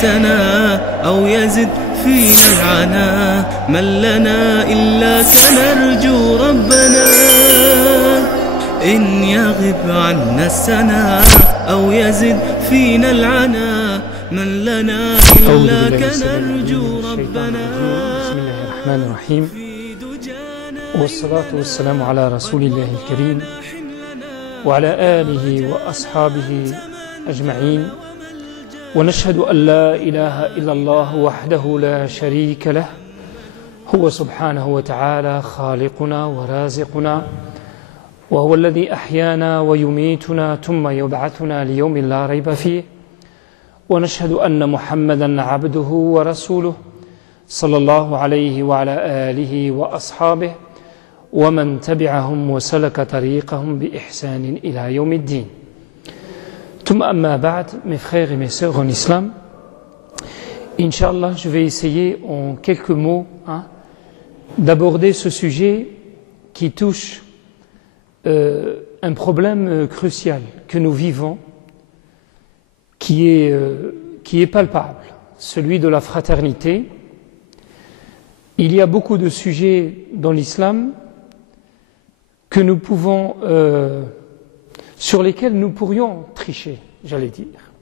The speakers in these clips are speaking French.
السنا أو يزد فينا العنا، من لنا إلا كنرجو ربنا. إن يغب عنا السنا أو يزد فينا العنا، من لنا إلا كنرجو ربنا. بسم الله الرحمن الرحيم، والصلاة والسلام على رسول الله الكريم وعلى آله وأصحابه أجمعين، ونشهد أن لا إله إلا الله وحده لا شريك له، هو سبحانه وتعالى خالقنا ورازقنا، وهو الذي أحيانا ويميتنا ثم يبعثنا ليوم لا ريب فيه. ونشهد أن محمدًا عبده ورسوله صلى الله عليه وعلى آله وأصحابه ومن تبعهم وسلك طريقهم بإحسان إلى يوم الدين. ثم أما بعد, mes frères et mes sœurs en islam, Inch'Allah, je vais essayer en quelques mots d'aborder ce sujet qui touche un problème crucial que nous vivons, qui est palpable, celui de la fraternité. Il y a beaucoup de sujets dans l'islam que nous pouvons, sur lesquels nous pourrions tricher, j'allais dire.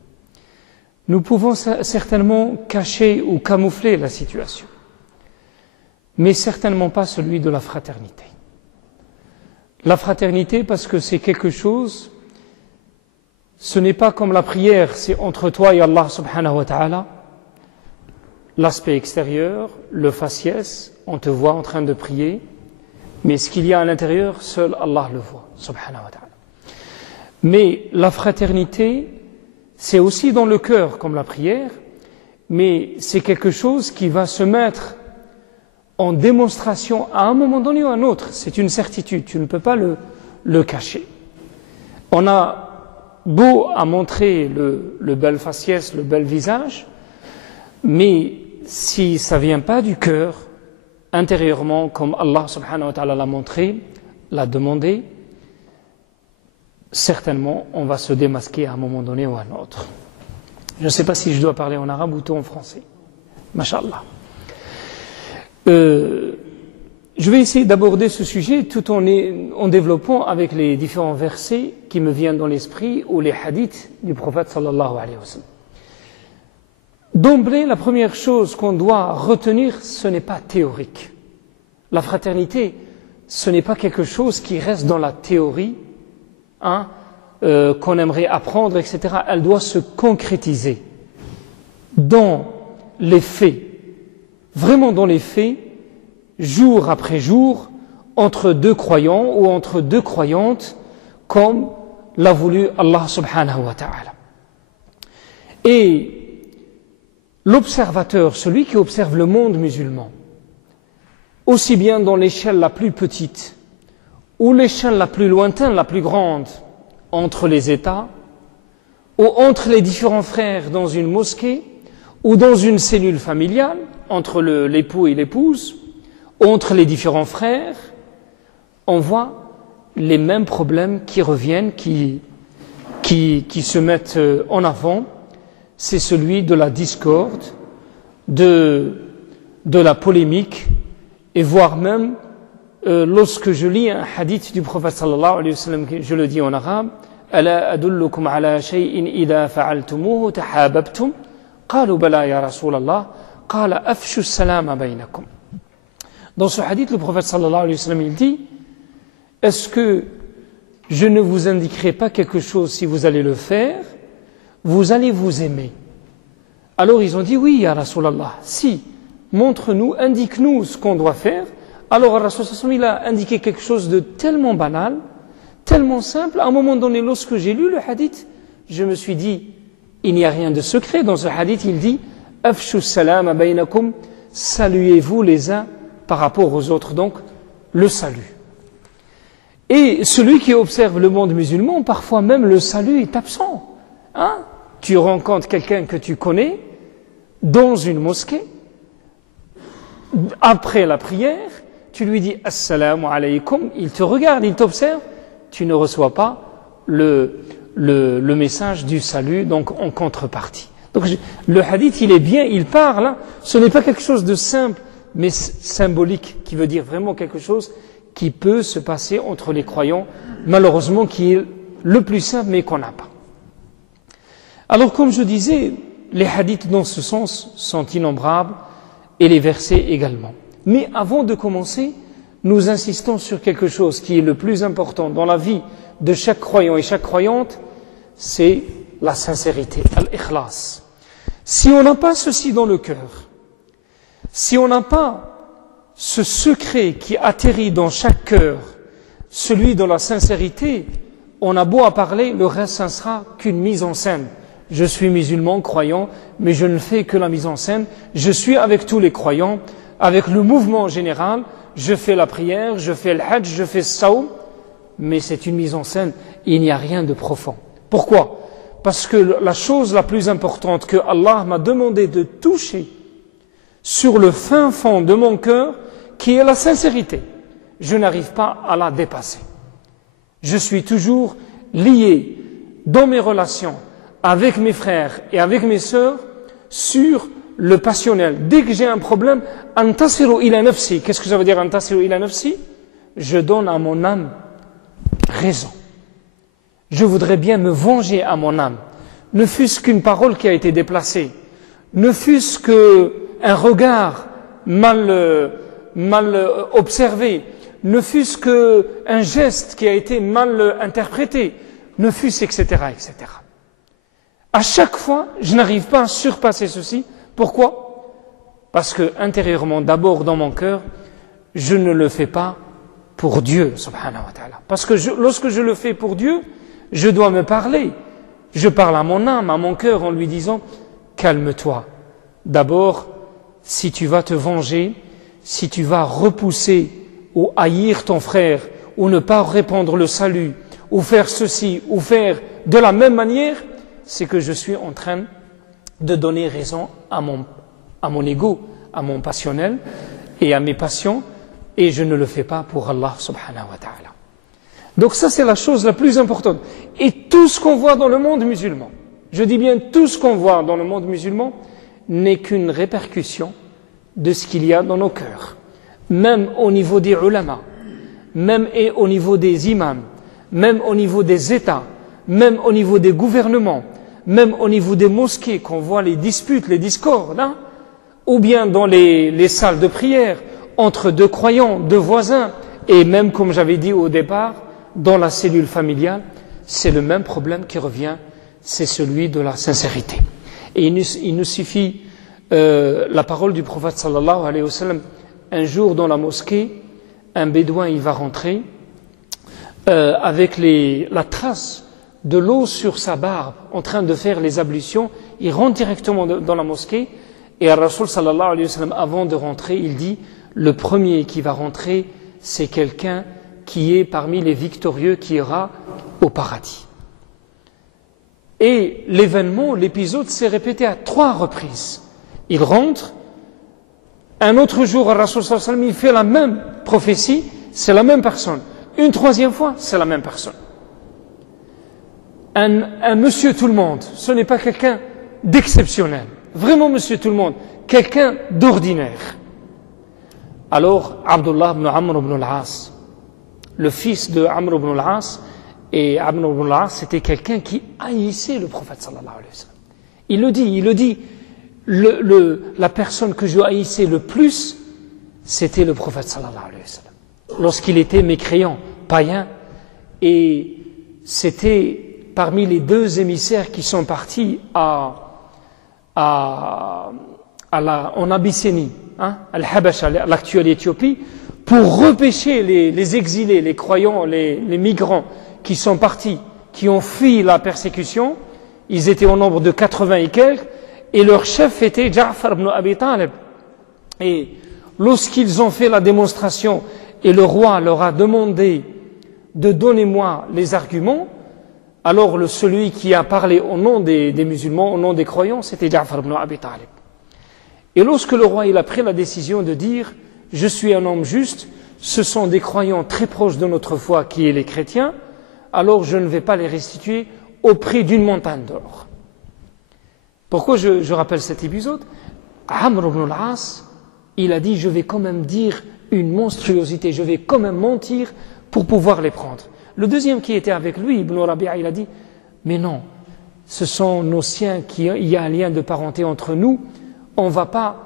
Nous pouvons certainement cacher ou camoufler la situation, mais certainement pas celui de la fraternité. La fraternité, parce que c'est quelque chose, ce n'est pas comme la prière, c'est entre toi et Allah subhanahu wa ta'ala. L'aspect extérieur, le faciès, on te voit en train de prier, mais ce qu'il y a à l'intérieur, seul Allah le voit, subhanahu wa ta'ala. Mais la fraternité, c'est aussi dans le cœur comme la prière, mais c'est quelque chose qui va se mettre en démonstration à un moment donné ou à un autre. C'est une certitude, tu ne peux pas le cacher. On a beau à montrer le bel faciès, le bel visage, mais si ça ne vient pas du cœur, intérieurement, comme Allah subhanahu wa ta'ala l'a montré, l'a demandé, certainement on va se démasquer à un moment donné ou à un autre. Je ne sais pas si je dois parler en arabe ou en français. Masha'Allah. Je vais essayer d'aborder ce sujet tout en développant avec les différents versets qui me viennent dans l'esprit ou les hadiths du prophète sallallahu alayhi wa sallam. D'emblée, la première chose qu'on doit retenir, ce n'est pas théorique. La fraternité, ce n'est pas quelque chose qui reste dans la théorie, qu'on aimerait apprendre, etc. Elle doit se concrétiser dans les faits, vraiment dans les faits, jour après jour, entre deux croyants ou entre deux croyantes, comme l'a voulu Allah subhanahu wa ta'ala. Et l'observateur, celui qui observe le monde musulman, aussi bien dans l'échelle la plus petite ou l'échelle la plus lointaine, la plus grande, entre les États ou entre les différents frères dans une mosquée ou dans une cellule familiale, entre l'époux et l'épouse, entre les différents frères, on voit les mêmes problèmes qui reviennent, qui se mettent en avant. C'est celui de la discorde, de la polémique, et voire même, lorsque je lis un hadith du prophète sallallahu alayhi wa sallam, je le dis en arabe, ألا أدلكم على شيء إذا فعلتموه تحاببتم قالوا بلى يا رسول الله قال أفشوا السلام بينكم. Dans ce hadith, le prophète sallallahu alayhi wa sallam, il dit, est-ce que je ne vous indiquerai pas quelque chose, si vous allez le faire, vous allez vous aimer? Alors ils ont dit, oui, ya Rasulallah, si, montre-nous, indique-nous ce qu'on doit faire. Alors Rasul sallallahu alayhi wa sallam, il a indiqué quelque chose de tellement banal, tellement simple. À un moment donné, lorsque j'ai lu le hadith, je me suis dit, il n'y a rien de secret. Dans ce hadith, il dit, afshu salam baynakum, saluez-vous les uns par rapport aux autres, donc le salut. Et celui qui observe le monde musulman, parfois même le salut est absent. Tu rencontres quelqu'un que tu connais dans une mosquée, après la prière, tu lui dis assalamu alaykum, il te regarde, il t'observe, tu ne reçois pas le message du salut, donc en contrepartie. Donc le hadith, il est bien, il parle, hein, ce n'est pas quelque chose de simple, mais symbolique, qui veut dire vraiment quelque chose qui peut se passer entre les croyants, malheureusement qui est le plus simple, mais qu'on n'a pas. Alors comme je disais, les hadiths dans ce sens sont innombrables, et les versets également. Mais avant de commencer, nous insistons sur quelque chose qui est le plus important dans la vie de chaque croyant et chaque croyante, c'est la sincérité, al-ikhlas. Si on n'a pas ceci dans le cœur, si on n'a pas ce secret qui atterrit dans chaque cœur, celui de la sincérité, on a beau à parler, le reste, ça ne sera qu'une mise en scène. Je suis musulman, croyant, mais je ne fais que la mise en scène. Je suis avec tous les croyants, avec le mouvement général, je fais la prière, je fais le hajj, je fais le saum, mais c'est une mise en scène, il n'y a rien de profond. Pourquoi ? Parce que la chose la plus importante que Allah m'a demandé de toucher sur le fin fond de mon cœur, qui est la sincérité, je n'arrive pas à la dépasser. Je suis toujours lié dans mes relations avec mes frères et avec mes sœurs sur le passionnel. Dès que j'ai un problème, antasiru ila nafsi. Qu'est-ce que ça veut dire antasiru ila nafsi ? Je donne à mon âme raison. Je voudrais bien me venger à mon âme. Ne fût-ce qu'une parole qui a été déplacée, ne fût-ce qu'un regard mal observé, ne fût-ce qu'un geste qui a été mal interprété, ne fût-ce, etc., etc. À chaque fois, je n'arrive pas à surpasser ceci. Pourquoi ? Parce que intérieurement, d'abord dans mon cœur, je ne le fais pas pour Dieu, subhanahu wa ta'ala. Parce que lorsque je le fais pour Dieu, je dois me parler. Je parle à mon âme, à mon cœur, en lui disant « Calme-toi. D'abord, si tu vas te venger, si tu vas repousser ou haïr ton frère, ou ne pas répandre le salut, ou faire ceci, ou faire de la même manière, c'est que je suis en train de donner raison à mon ego, à mon passionnel et à mes passions, et je ne le fais pas pour Allah subhanahu wa ta'ala. Donc ça, c'est la chose la plus importante. Et tout ce qu'on voit dans le monde musulman, je dis bien tout ce qu'on voit dans le monde musulman, n'est qu'une répercussion de ce qu'il y a dans nos cœurs. Même au niveau des ulama, même au niveau des imams, même au niveau des États, même au niveau des gouvernements, même au niveau des mosquées, qu'on voit les disputes, les discordes, hein, ou bien dans les salles de prière, entre deux croyants, deux voisins, et même, comme j'avais dit au départ, dans la cellule familiale, c'est le même problème qui revient, c'est celui de la sincérité. Et il nous suffit la parole du prophète sallallahu alayhi wa sallam. Un jour dans la mosquée, un bédouin il va rentrer avec la trace de l'eau sur sa barbe, en train de faire les ablutions. Il rentre directement dans la mosquée et Rasul sallallahu alayhi wa sallam, avant de rentrer, il dit le premier qui va rentrer, c'est quelqu'un qui est parmi les victorieux qui ira au paradis. Et l'événement, l'épisode s'est répété à 3 reprises. Il rentre, un autre jour, Rasul sallallahu alayhi wa sallam, il fait la même prophétie, c'est la même personne. Une 3e fois, c'est la même personne. Un monsieur tout le monde, ce n'est pas quelqu'un d'exceptionnel. Vraiment monsieur tout le monde, quelqu'un d'ordinaire. Alors, Abdullah ibn Amr ibn al-As, le fils de Amr ibn al-As, et Amr ibn al-As, c'était quelqu'un qui haïssait le prophète sallallahu alayhi wa sallam. Il le dit, la personne que je haïssais le plus, c'était le prophète sallallahu alayhi wa sallam. Lorsqu'il était mécréant, païen, et c'était parmi les 2 émissaires qui sont partis en Abyssinie, hein, Al-Habasha, l'actuelle Éthiopie, pour repêcher les exilés, les croyants, les migrants qui sont partis, qui ont fui la persécution. Ils étaient au nombre de 80 et quelques, et leur chef était Ja'far ibn Abi Talib. Et lorsqu'ils ont fait la démonstration, et le roi leur a demandé de donnez-moi les arguments, alors celui qui a parlé au nom des musulmans, au nom des croyants, c'était Ja'far ibn Abi Talib. Et lorsque le roi il a pris la décision de dire « Je suis un homme juste, ce sont des croyants très proches de notre foi qui est les chrétiens, alors je ne vais pas les restituer au prix d'une montagne d'or. » Pourquoi je rappelle cet épisode? Amr ibn al-As, il a dit, je vais quand même dire une monstruosité, je vais quand même mentir pour pouvoir les prendre. Le deuxième qui était avec lui, Ibn Rabi'a, il a dit, mais non, ce sont nos siens, il y a un lien de parenté entre nous, on ne va pas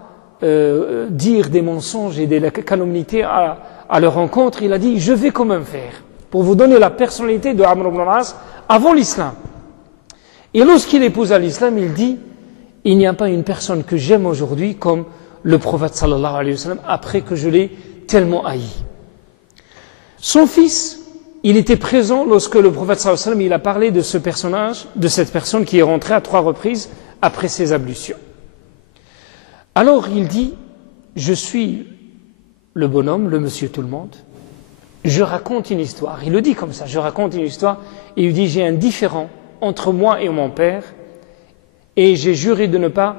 dire des mensonges et des calomnies à leur rencontre. Il a dit, je vais quand même faire, pour vous donner la personnalité de Amr ibn al-As avant l'islam. Et lorsqu'il épousa l'islam, il dit, il n'y a pas une personne que j'aime aujourd'hui comme le prophète sallallahu alayhi wa sallam, après que je l'ai tellement haï. Son fils, il était présent lorsque le prophète sallallahu alayhi wa sallam, il a parlé de ce personnage, de cette personne qui est rentrée à 3 reprises après ses ablutions. Alors il dit, je suis le bonhomme, le monsieur tout le monde, je raconte une histoire. Il le dit comme ça, je raconte une histoire, et il dit, j'ai un différend entre moi et mon père, et j'ai juré de ne pas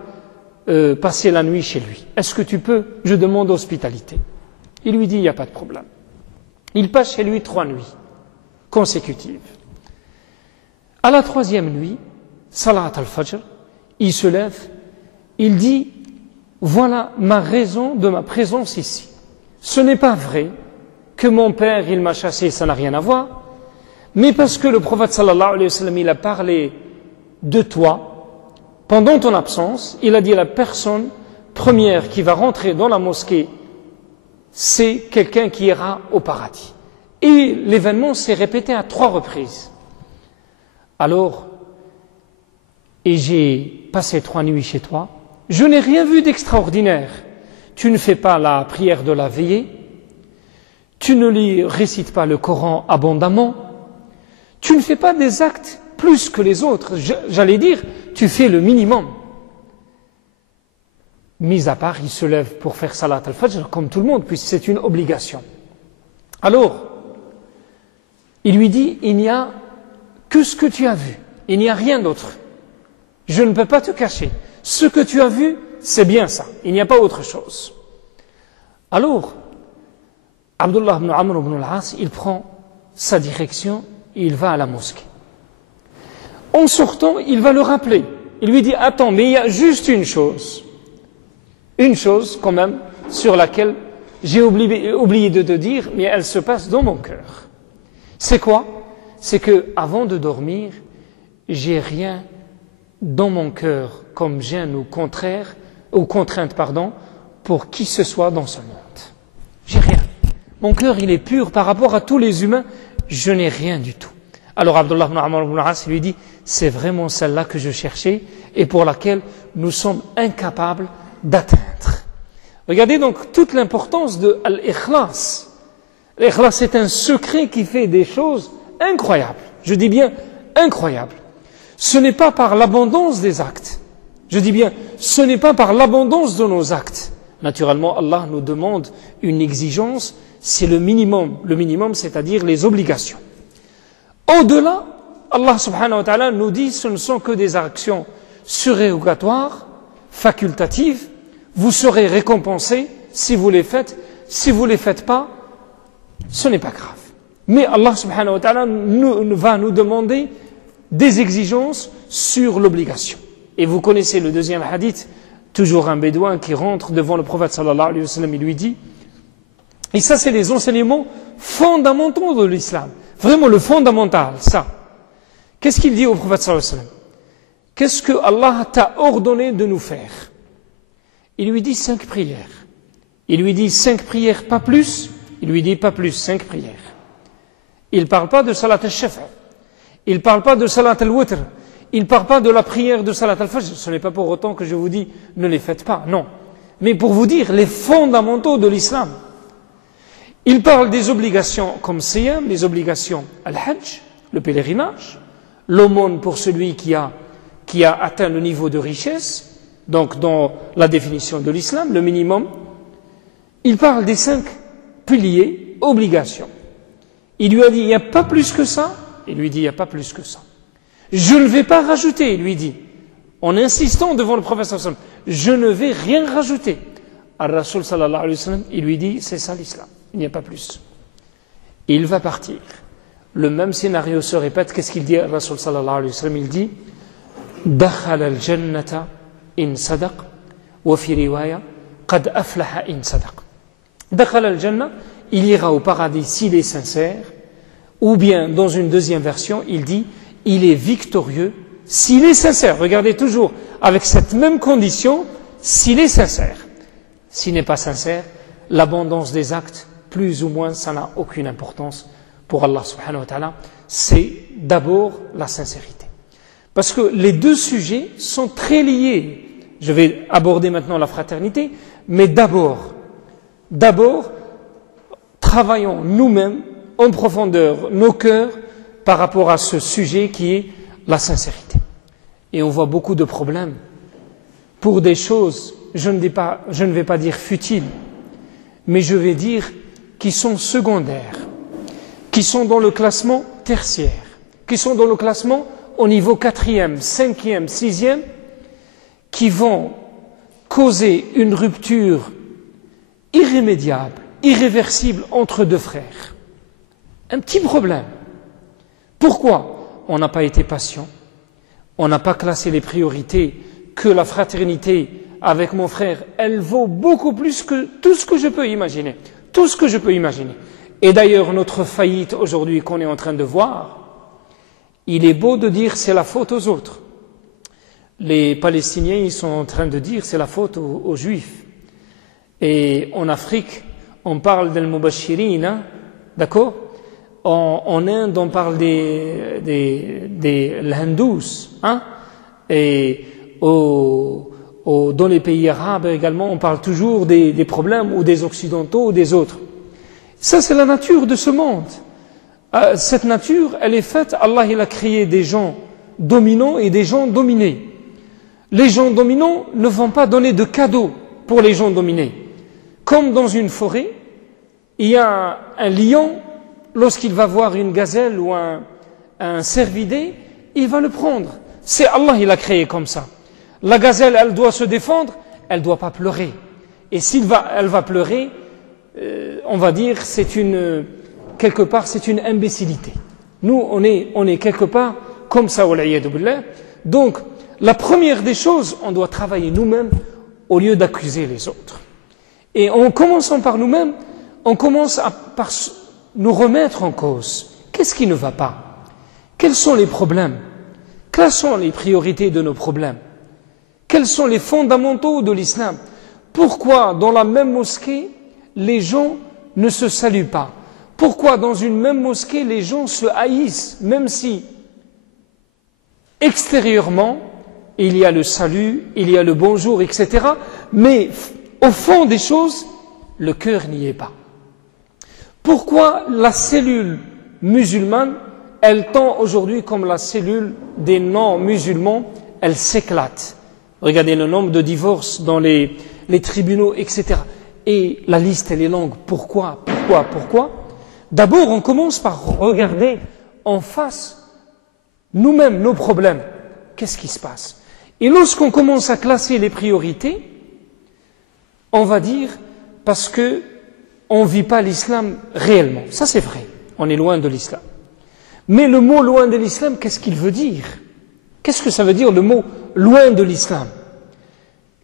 passer la nuit chez lui. Est-ce que tu peux? Je demande hospitalité. Il lui dit, il n'y a pas de problème. Il passe chez lui 3 nuits consécutives. À la 3e nuit, Salat al-Fajr, il se lève, il dit, voilà ma raison de ma présence ici. Ce n'est pas vrai que mon père, il m'a chassé, ça n'a rien à voir, mais parce que le prophète sallallahu alayhi wa sallam, il a parlé de toi, pendant ton absence, il a dit, la personne première qui va rentrer dans la mosquée, c'est quelqu'un qui ira au paradis. Et l'événement s'est répété à 3 reprises. Alors, et j'ai passé 3 nuits chez toi, je n'ai rien vu d'extraordinaire. Tu ne fais pas la prière de la veillée, tu ne récites pas le Coran abondamment, tu ne fais pas des actes plus que les autres. J'allais dire, tu fais le minimum. Mis à part, il se lève pour faire Salat al-Fajr comme tout le monde, puisque c'est une obligation. Alors, il lui dit, il n'y a que ce que tu as vu, il n'y a rien d'autre. Je ne peux pas te cacher. Ce que tu as vu, c'est bien ça, il n'y a pas autre chose. Alors, Abdullah ibn Amr ibn al-As, il prend sa direction et il va à la mosquée. En sortant, il va le rappeler. Il lui dit, attends, mais il y a juste une chose quand même, sur laquelle j'ai oublié de te dire, mais elle se passe dans mon cœur. C'est quoi? C'est que avant de dormir, j'ai rien dans mon cœur comme gêne ou contrainte, pour qui ce soit dans ce monde. J'ai rien. Mon cœur, il est pur par rapport à tous les humains, je n'ai rien du tout. Alors Abdullah ibn Amr ibn al-As lui dit, c'est vraiment celle-là que je cherchais et pour laquelle nous sommes incapables d'atteindre. Regardez donc toute l'importance de l'ikhlas. L'ikhlas, c'est un secret qui fait des choses incroyables. Je dis bien incroyables. Ce n'est pas par l'abondance des actes. Je dis bien, ce n'est pas par l'abondance de nos actes. Naturellement, Allah nous demande une exigence, c'est le minimum. Le minimum, c'est-à-dire les obligations. Au-delà, Allah subhanahu wa ta'ala nous dit, ce ne sont que des actions surérogatoires, facultatives. Vous serez récompensés si vous les faites. Si vous ne les faites pas, ce n'est pas grave. Mais Allah subhanahu wa ta'ala va nous demander des exigences sur l'obligation. Et vous connaissez le deuxième hadith, toujours un bédouin qui rentre devant le prophète sallallahu alayhi wa sallam, il lui dit, et ça c'est les enseignements fondamentaux de l'islam, vraiment le fondamental, ça. Qu'est-ce qu'il dit au prophète sallallahu alayhi wa sallam? Qu'est-ce que Allah t'a ordonné de nous faire? Il lui dit 5 prières. Il lui dit 5 prières, pas plus. Il lui dit pas plus, 5 prières. Il ne parle pas de salat al-shafa. Il ne parle pas de salat al-witr. Il ne parle pas de la prière de salat al-fajr. Ce n'est pas pour autant que je vous dis ne les faites pas, non. Mais pour vous dire les fondamentaux de l'islam. Il parle des obligations comme siyam, les obligations al-hajj, le pèlerinage, l'aumône pour celui qui a atteint le niveau de richesse, donc dans la définition de l'islam, le minimum. Il parle des 5 piliers, obligations. Il lui a dit, il n'y a pas plus que ça. Il lui dit, il n'y a pas plus que ça. Je ne vais pas rajouter, il lui dit, en insistant devant le prophète sallallahu alayhi wa sallam, je ne vais rien rajouter. Al-Rasul sallallahu alayhi wa sallam, il lui dit, c'est ça l'islam, il n'y a pas plus. Il va partir. Le même scénario se répète, qu'est-ce qu'il dit Al-Rasul sallallahu alayhi wa sallam? Il dit, دخل الجنة إن صدق وفي رواية قد أفلح إن صدق. دخل الجنة, il ira au paradis s'il est sincère, ou bien dans une deuxième version il dit il est victorieux s'il est sincère. Regardez toujours avec cette même condition, s'il est sincère. S'il n'est pas sincère, l'abondance des actes, plus ou moins, ça n'a aucune importance pour Allah subhanahu wa ta'ala. C'est d'abord la sincérité. Parce que les deux sujets sont très liés. Je vais aborder maintenant la fraternité, mais d'abord, travaillons nous-mêmes en profondeur nos cœurs par rapport à ce sujet qui est la sincérité. Et on voit beaucoup de problèmes pour des choses, je ne vais pas dire futiles, mais je vais dire qui sont secondaires, qui sont dans le classement tertiaire, qui sont dans le classement au niveau 4e, 5e, 6e, qui vont causer une rupture irrémédiable, irréversible entre deux frères. Un petit problème. Pourquoi? On n'a pas été patient, on n'a pas classé les priorités, que la fraternité avec mon frère, elle vaut beaucoup plus que tout ce que je peux imaginer. Tout ce que je peux imaginer. Et d'ailleurs, notre faillite aujourd'hui qu'on est en train de voir, il est beau de dire c'est la faute aux autres. Les Palestiniens, ils sont en train de dire c'est la faute aux Juifs. Et en Afrique, on parle d'Al-Mubashirin, hein, d'accord? En Inde, on parle des hindous, hein? Et dans les pays arabes également, on parle toujours des problèmes ou des occidentaux ou des autres. Ça, c'est la nature de ce monde. Cette nature, elle est faite, Allah il a créé des gens dominants et des gens dominés. Les gens dominants ne vont pas donner de cadeaux pour les gens dominés. Comme dans une forêt, il y a un lion, lorsqu'il va voir une gazelle ou un cervidé, il va le prendre. C'est Allah il a créé comme ça. La gazelle, elle doit se défendre, elle ne doit pas pleurer. Et elle va pleurer, on va dire, quelque part, c'est une imbécilité. Nous, on est quelque part comme ça, wal'iyadu billah. Donc, la première des choses, on doit travailler nous-mêmes au lieu d'accuser les autres. Et en commençant par nous-mêmes, on commence par nous remettre en cause. Qu'est-ce qui ne va pas? Quels sont les problèmes? Quelles sont les priorités de nos problèmes? Quels sont les fondamentaux de l'islam? Pourquoi dans la même mosquée, les gens ne se saluent pas? Pourquoi dans une même mosquée, les gens se haïssent, même si extérieurement, il y a le salut, il y a le bonjour, etc. Mais au fond des choses, le cœur n'y est pas. Pourquoi la cellule musulmane, elle tend aujourd'hui comme la cellule des non-musulmans, elle s'éclate. Regardez le nombre de divorces dans les tribunaux, etc. Et la liste, elle est longue. Pourquoi? D'abord, on commence par regarder en face nous-mêmes nos problèmes. Qu'est-ce qui se passe? Et lorsqu'on commence à classer les priorités, on va dire parce que on ne vit pas l'islam réellement. Ça c'est vrai, on est loin de l'islam. Mais le mot loin de l'islam, qu'est-ce qu'il veut dire? Qu'est-ce que ça veut dire le mot loin de l'islam?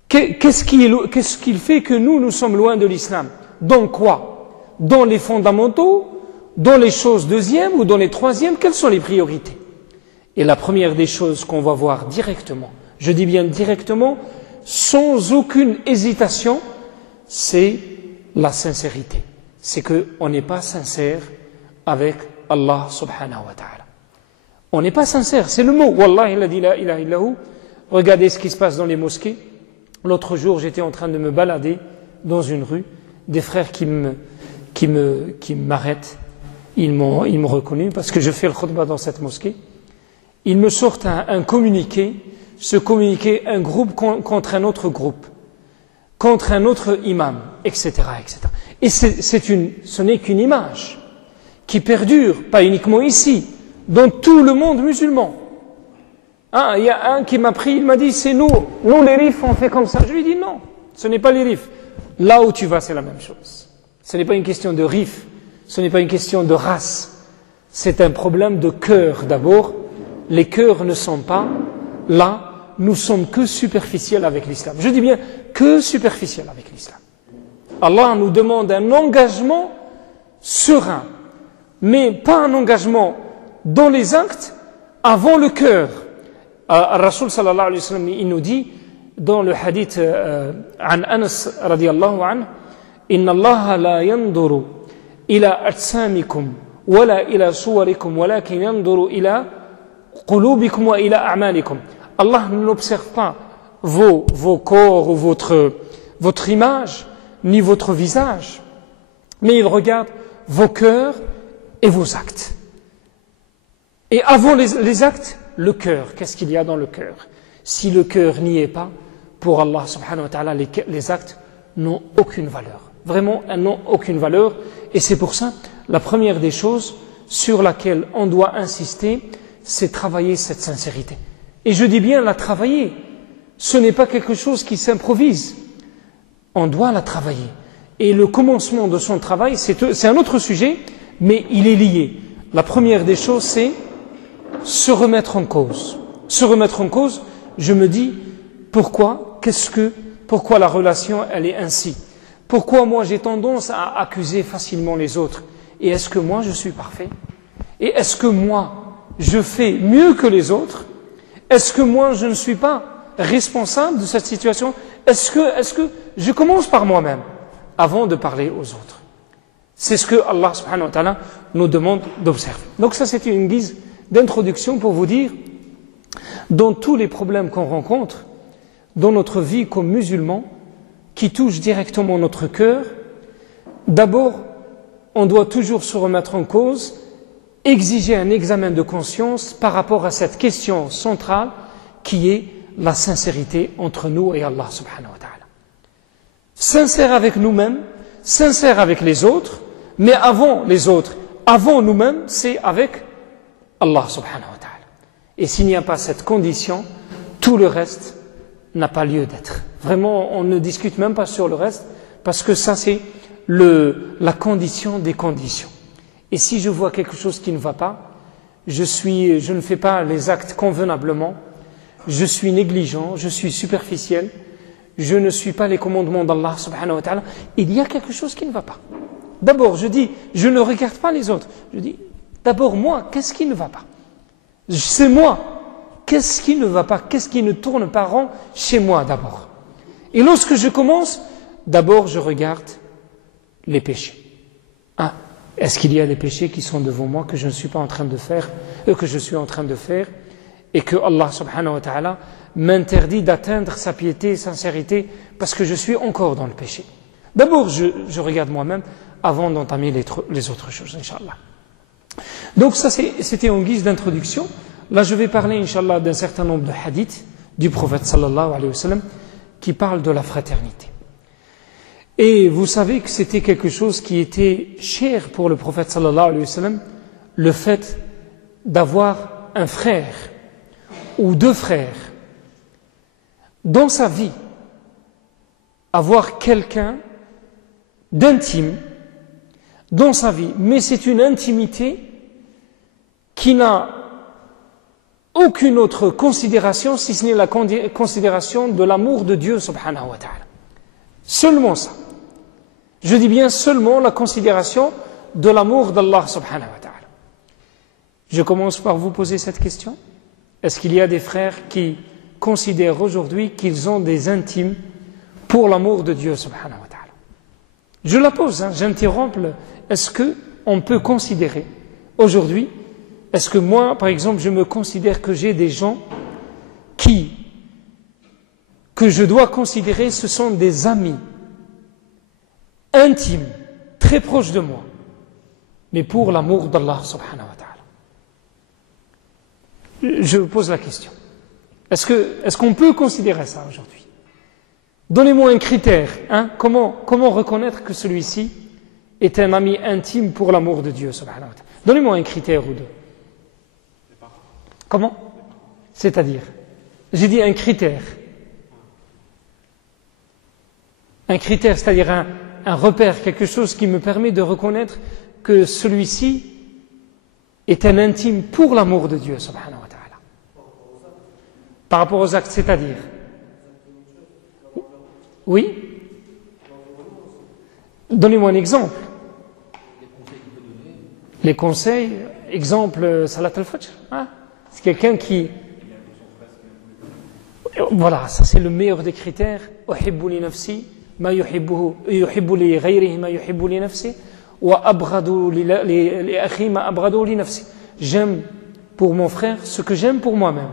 Qu'est-ce qui fait que nous sommes loin de l'islam? Dans quoi? Dans les fondamentaux? Dans les choses deuxièmes ou dans les troisièmes? Quelles sont les priorités? Et la première des choses qu'on va voir directement, je dis bien directement, sans aucune hésitation, c'est la sincérité. C'est qu'on n'est pas sincère avec Allah subhanahu wa ta'ala. On n'est pas sincère, c'est le mot. Wallahi la ilaha illahu. Regardez ce qui se passe dans les mosquées. L'autre jour, j'étais en train de me balader dans une rue, des frères qui m'arrêtent. Ils m'ont reconnu parce que je fais le khutbah dans cette mosquée. Ils me sortent un communiqué, ce communiqué, un groupe contre un autre groupe, contre un autre imam, etc., etc. Et ce n'est qu'une image qui perdure, pas uniquement ici, dans tout le monde musulman. Il y a un qui m'a pris, il m'a dit, c'est nous les rifs, on fait comme ça. Je lui ai dit non, ce n'est pas les rifs. Là où tu vas, c'est la même chose. Ce n'est pas une question de rif, ce n'est pas une question de race. C'est un problème de cœur d'abord. Les cœurs ne sont pas là nous sommes que superficiels avec l'islam. Je dis bien que superficiels avec l'islam. Allah nous demande un engagement serein, mais pas un engagement dans les actes avant le cœur. Rasul sallallahu alayhi wa sallam, il nous dit dans le hadith an Anas radiyallahu anhu, inna Allah la yanduru ila ajsamikum wala ila suwarikum walakin yanduru ila qulubikum wa ila a'malikum. Allah n'observe pas vos corps ou votre image ni votre visage, mais il regarde vos cœurs et vos actes. Et avant les actes, le cœur. Qu'est-ce qu'il y a dans le cœur? Si le cœur n'y est pas, pour Allah subhanahu wa ta'ala, les actes n'ont aucune valeur. Vraiment, elles n'ont aucune valeur. Et c'est pour ça, la première des choses sur laquelle on doit insister, c'est travailler cette sincérité. Et je dis bien la travailler. Ce n'est pas quelque chose qui s'improvise. On doit la travailler. Et le commencement de son travail, c'est un autre sujet, mais il est lié. La première des choses, c'est se remettre en cause. Se remettre en cause, je me dis, pourquoi la relation, elle est ainsi? Pourquoi moi j'ai tendance à accuser facilement les autres? Et est-ce que moi je suis parfait? Et est-ce que moi je fais mieux que les autres? Est-ce que moi je ne suis pas responsable de cette situation? Est-ce que je commence par moi-même avant de parler aux autres? C'est ce que Allah subhanahu wa ta'ala nous demande d'observer. Donc ça c'est une guise d'introduction pour vous dire, dans tous les problèmes qu'on rencontre dans notre vie comme musulmans, qui touchent directement notre cœur, d'abord, on doit toujours se remettre en cause, exiger un examen de conscience par rapport à cette question centrale qui est la sincérité entre nous et Allah subhanahu wa ta'ala. Sincère avec nous-mêmes, sincère avec les autres, mais avant les autres, avant nous-mêmes, c'est avec Allah subhanahu wa ta'ala. Et s'il n'y a pas cette condition, tout le reste n'a pas lieu d'être. Vraiment, on ne discute même pas sur le reste, parce que ça c'est la condition des conditions. Et si je vois quelque chose qui ne va pas, je ne fais pas les actes convenablement, je suis négligent, je suis superficiel, je ne suis pas les commandements d'Allah subhanahu wa ta'ala, il y a quelque chose qui ne va pas. D'abord, je dis, je ne regarde pas les autres, je dis, d'abord moi, qu'est-ce qui ne va pas? C'est moi. Qu'est-ce qui ne va pas? Qu'est-ce qui ne tourne pas rond chez moi d'abord? Et lorsque je commence, d'abord je regarde les péchés. Est-ce qu'il y a des péchés qui sont devant moi que je ne suis pas en train de faire, que je suis en train de faire, et que Allah subhanahu wa ta'ala m'interdit d'atteindre sa piété et sincérité parce que je suis encore dans le péché. D'abord je regarde moi-même avant d'entamer les autres choses, Inch'Allah. Donc ça c'était en guise d'introduction. Là je vais parler Inch'Allah d'un certain nombre de hadiths du prophète sallallahu alayhi wa sallam qui parlent de la fraternité. Et vous savez que c'était quelque chose qui était cher pour le prophète sallallahu alayhi wa sallam, le fait d'avoir un frère ou deux frères dans sa vie, avoir quelqu'un d'intime dans sa vie, mais c'est une intimité qui n'a aucune autre considération si ce n'est la considération de l'amour de Dieu subhanahu wa ta'ala. Seulement ça. Je dis bien seulement la considération de l'amour d'Allah subhanahu wa ta'ala. Je commence par vous poser cette question. Est-ce qu'il y a des frères qui considèrent aujourd'hui qu'ils ont des intimes pour l'amour de Dieu subhanahu wa ta'ala? Je la pose, j'interromps. Est-ce qu'on peut considérer aujourd'hui, est-ce que moi, par exemple, je me considère que j'ai des gens que je dois considérer, ce sont des amis intimes, très proches de moi, mais pour l'amour d'Allah subhanahu wa ta'ala? Je vous pose la question. Est-ce qu'on peut considérer ça aujourd'hui? Donnez-moi un critère. Comment reconnaître que celui-ci est un ami intime pour l'amour de Dieu subhanahu wa ta'ala? Donnez-moi un critère ou deux. Comment? C'est-à-dire, j'ai dit un critère. Un critère, c'est-à-dire un repère, quelque chose qui me permet de reconnaître que celui-ci est un intime pour l'amour de Dieu subhanahu wa ta'ala. Par rapport aux actes, c'est-à-dire? Oui? Donnez-moi un exemple. Les conseils, exemple, Salat al-Fajr. Hein? C'est quelqu'un qui... Voilà, ça c'est le meilleur des critères. أحب لنفسي ما يحبه يحب لغيره ما يحب لنفسه وأبغض لأخي ما أبغض لنفسي. J'aime pour mon frère ce que j'aime pour moi-même.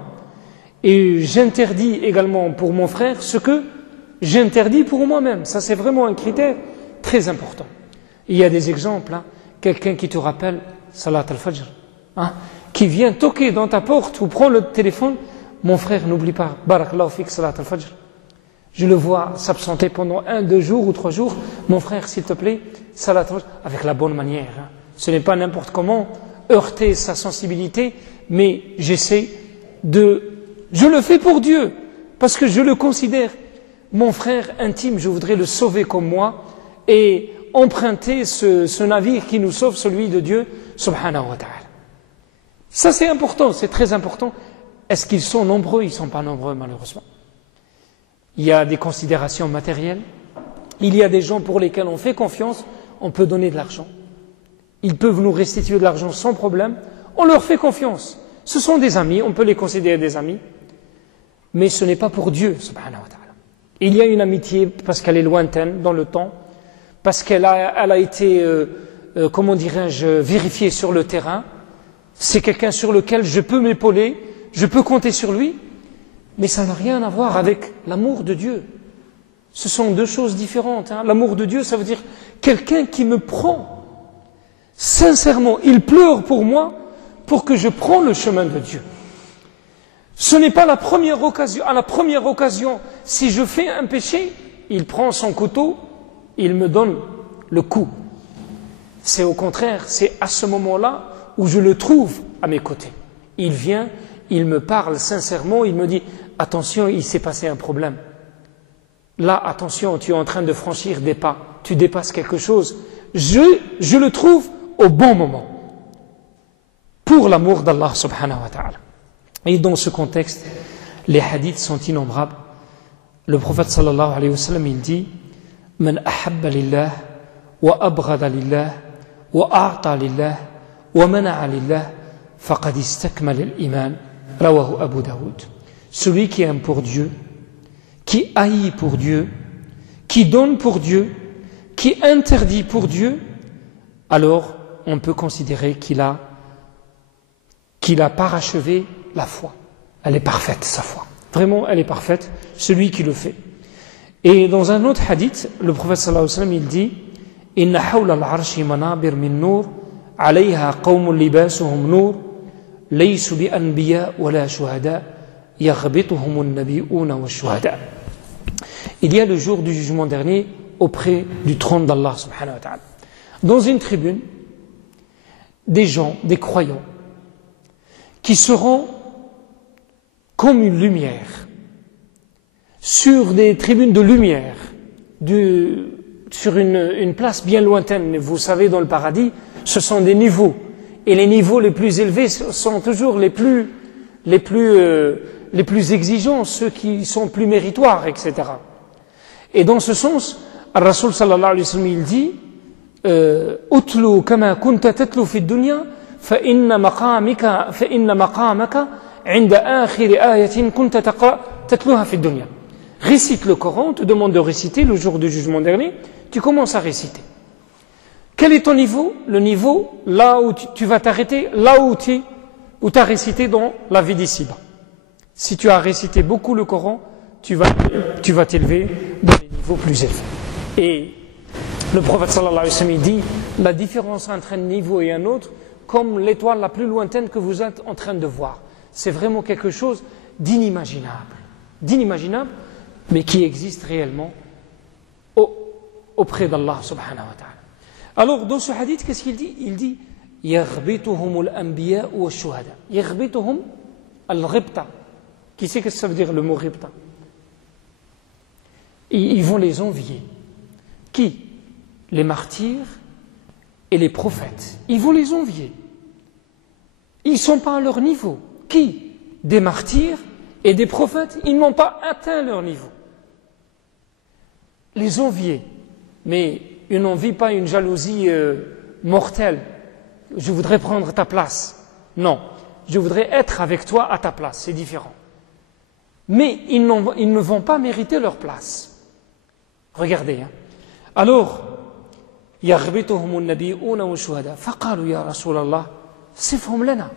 Et j'interdis également pour mon frère ce que j'interdis pour moi-même. Ça c'est vraiment un critère très important. Il y a des exemples, hein. Quelqu'un qui te rappelle Salat al-Fajr, hein, qui vient toquer dans ta porte ou prend le téléphone. Mon frère, n'oublie pas, Barakallahu fik Salat al-Fajr. Je le vois s'absenter pendant 1, 2 jours ou 3 jours. Mon frère, s'il te plaît, Salat al-Fajr, avec la bonne manière. Hein. Ce n'est pas n'importe comment heurter sa sensibilité, mais j'essaie je le fais pour Dieu, parce que je le considère mon frère intime, je voudrais le sauver comme moi, et emprunter ce navire qui nous sauve, celui de Dieu, subhanahu wa ta'ala. Ça c'est important, c'est très important. Est-ce qu'ils sont nombreux? Ils ne sont pas nombreux malheureusement. Il y a des considérations matérielles, il y a des gens pour lesquels on fait confiance, on peut donner de l'argent. Ils peuvent nous restituer de l'argent sans problème, on leur fait confiance. Ce sont des amis, on peut les considérer des amis, mais ce n'est pas pour Dieu, subhanahu wa ta'ala. Il y a une amitié parce qu'elle est lointaine dans le temps, parce qu'elle a été, comment dirais-je, vérifiée sur le terrain. C'est quelqu'un sur lequel je peux m'épauler, je peux compter sur lui, mais ça n'a rien à voir avec l'amour de Dieu. Ce sont deux choses différentes. Hein. L'amour de Dieu, ça veut dire quelqu'un qui me prend. Sincèrement, il pleure pour moi, pour que je prenne le chemin de Dieu. Ce n'est pas la première occasion. À la première occasion, si je fais un péché, il prend son couteau, il me donne le coup. C'est au contraire, c'est à ce moment-là où je le trouve à mes côtés. Il vient, il me parle sincèrement, il me dit « Attention, il s'est passé un problème. Là, attention, tu es en train de franchir des pas, tu dépasses quelque chose. » Je le trouve au bon moment. Pour l'amour d'Allah subhanahu wa ta'ala. Et dans ce contexte, les hadiths sont innombrables. Le prophète sallallahu alayhi wa sallam, il dit « Man ahabba lillah, wa abghada lillah, wa a'ta lillah, wa mana'a lillah, faqad istakmal al-iman. » Rawahu Abu Daoud. Celui qui aime pour Dieu, qui haït pour Dieu, qui donne pour Dieu, qui interdit pour Dieu, alors on peut considérer qu'il a parachevé la foi. Elle est parfaite, sa foi. Vraiment, elle est parfaite, celui qui le fait. Et dans un autre hadith, le prophète sallallahu alayhi wa sallam, il dit « Inna hawla al-arshi manabir min nur, alayha qawmun libasuhum nur, laysu bi anbiya wa la shuhada, yaghbituhum an-nabiyuna wa shuhada. » Il y a le jour du jugement dernier auprès du trône d'Allah subhanahu wa ta'ala. Dans une tribune, des gens, des croyants, qui seront comme une lumière, sur des tribunes de lumière, sur une place bien lointaine. Vous savez, dans le paradis, ce sont des niveaux. Et les niveaux les plus élevés sont toujours les plus exigeants, ceux qui sont plus méritoires, etc. Et dans ce sens, Ar-Rasul sallallahu alayhi wa sallam, il dit Utlu kama kunta tatlu fi dunya fa inna maqamaka inda akhir ayatin kunta tatluha fi dunya. Récite le Coran, on te demande de réciter le jour du jugement dernier, tu commences à réciter. Quel est ton niveau? Le niveau là où tu vas t'arrêter, là où tu as récité dans la vie d'ici-bas. Si tu as récité beaucoup le Coran, tu vas t'élever dans les niveaux plus élevés. Et le prophète sallallahu alayhi wa sallam dit la différence entre un niveau et un autre, comme l'étoile la plus lointaine que vous êtes en train de voir. C'est vraiment quelque chose d'inimaginable, mais qui existe réellement auprès d'Allah subhanahu wa ta'ala. Alors dans ce hadith, qu'est-ce qu'il dit? Il dit yaghbituhum al-anbiya wa shuhada. Yaghbituhum al-ghibta. Qui sait ce que ça veut dire le mot ghibta? Ils vont les envier. Qui? Les martyrs et les prophètes. Ils vont les envier. Ils ne sont pas à leur niveau. Qui? Des martyrs Et des prophètes, ils n'ont pas atteint leur niveau. Les envier, mais une envie, pas une jalousie mortelle. Je voudrais prendre ta place. Non, je voudrais être avec toi à ta place, c'est différent. Mais ils ne vont pas mériter leur place. Regardez. Alors, يغبطهم النبيون والشهداء فقالوا يا رسول الله صفهم لنا.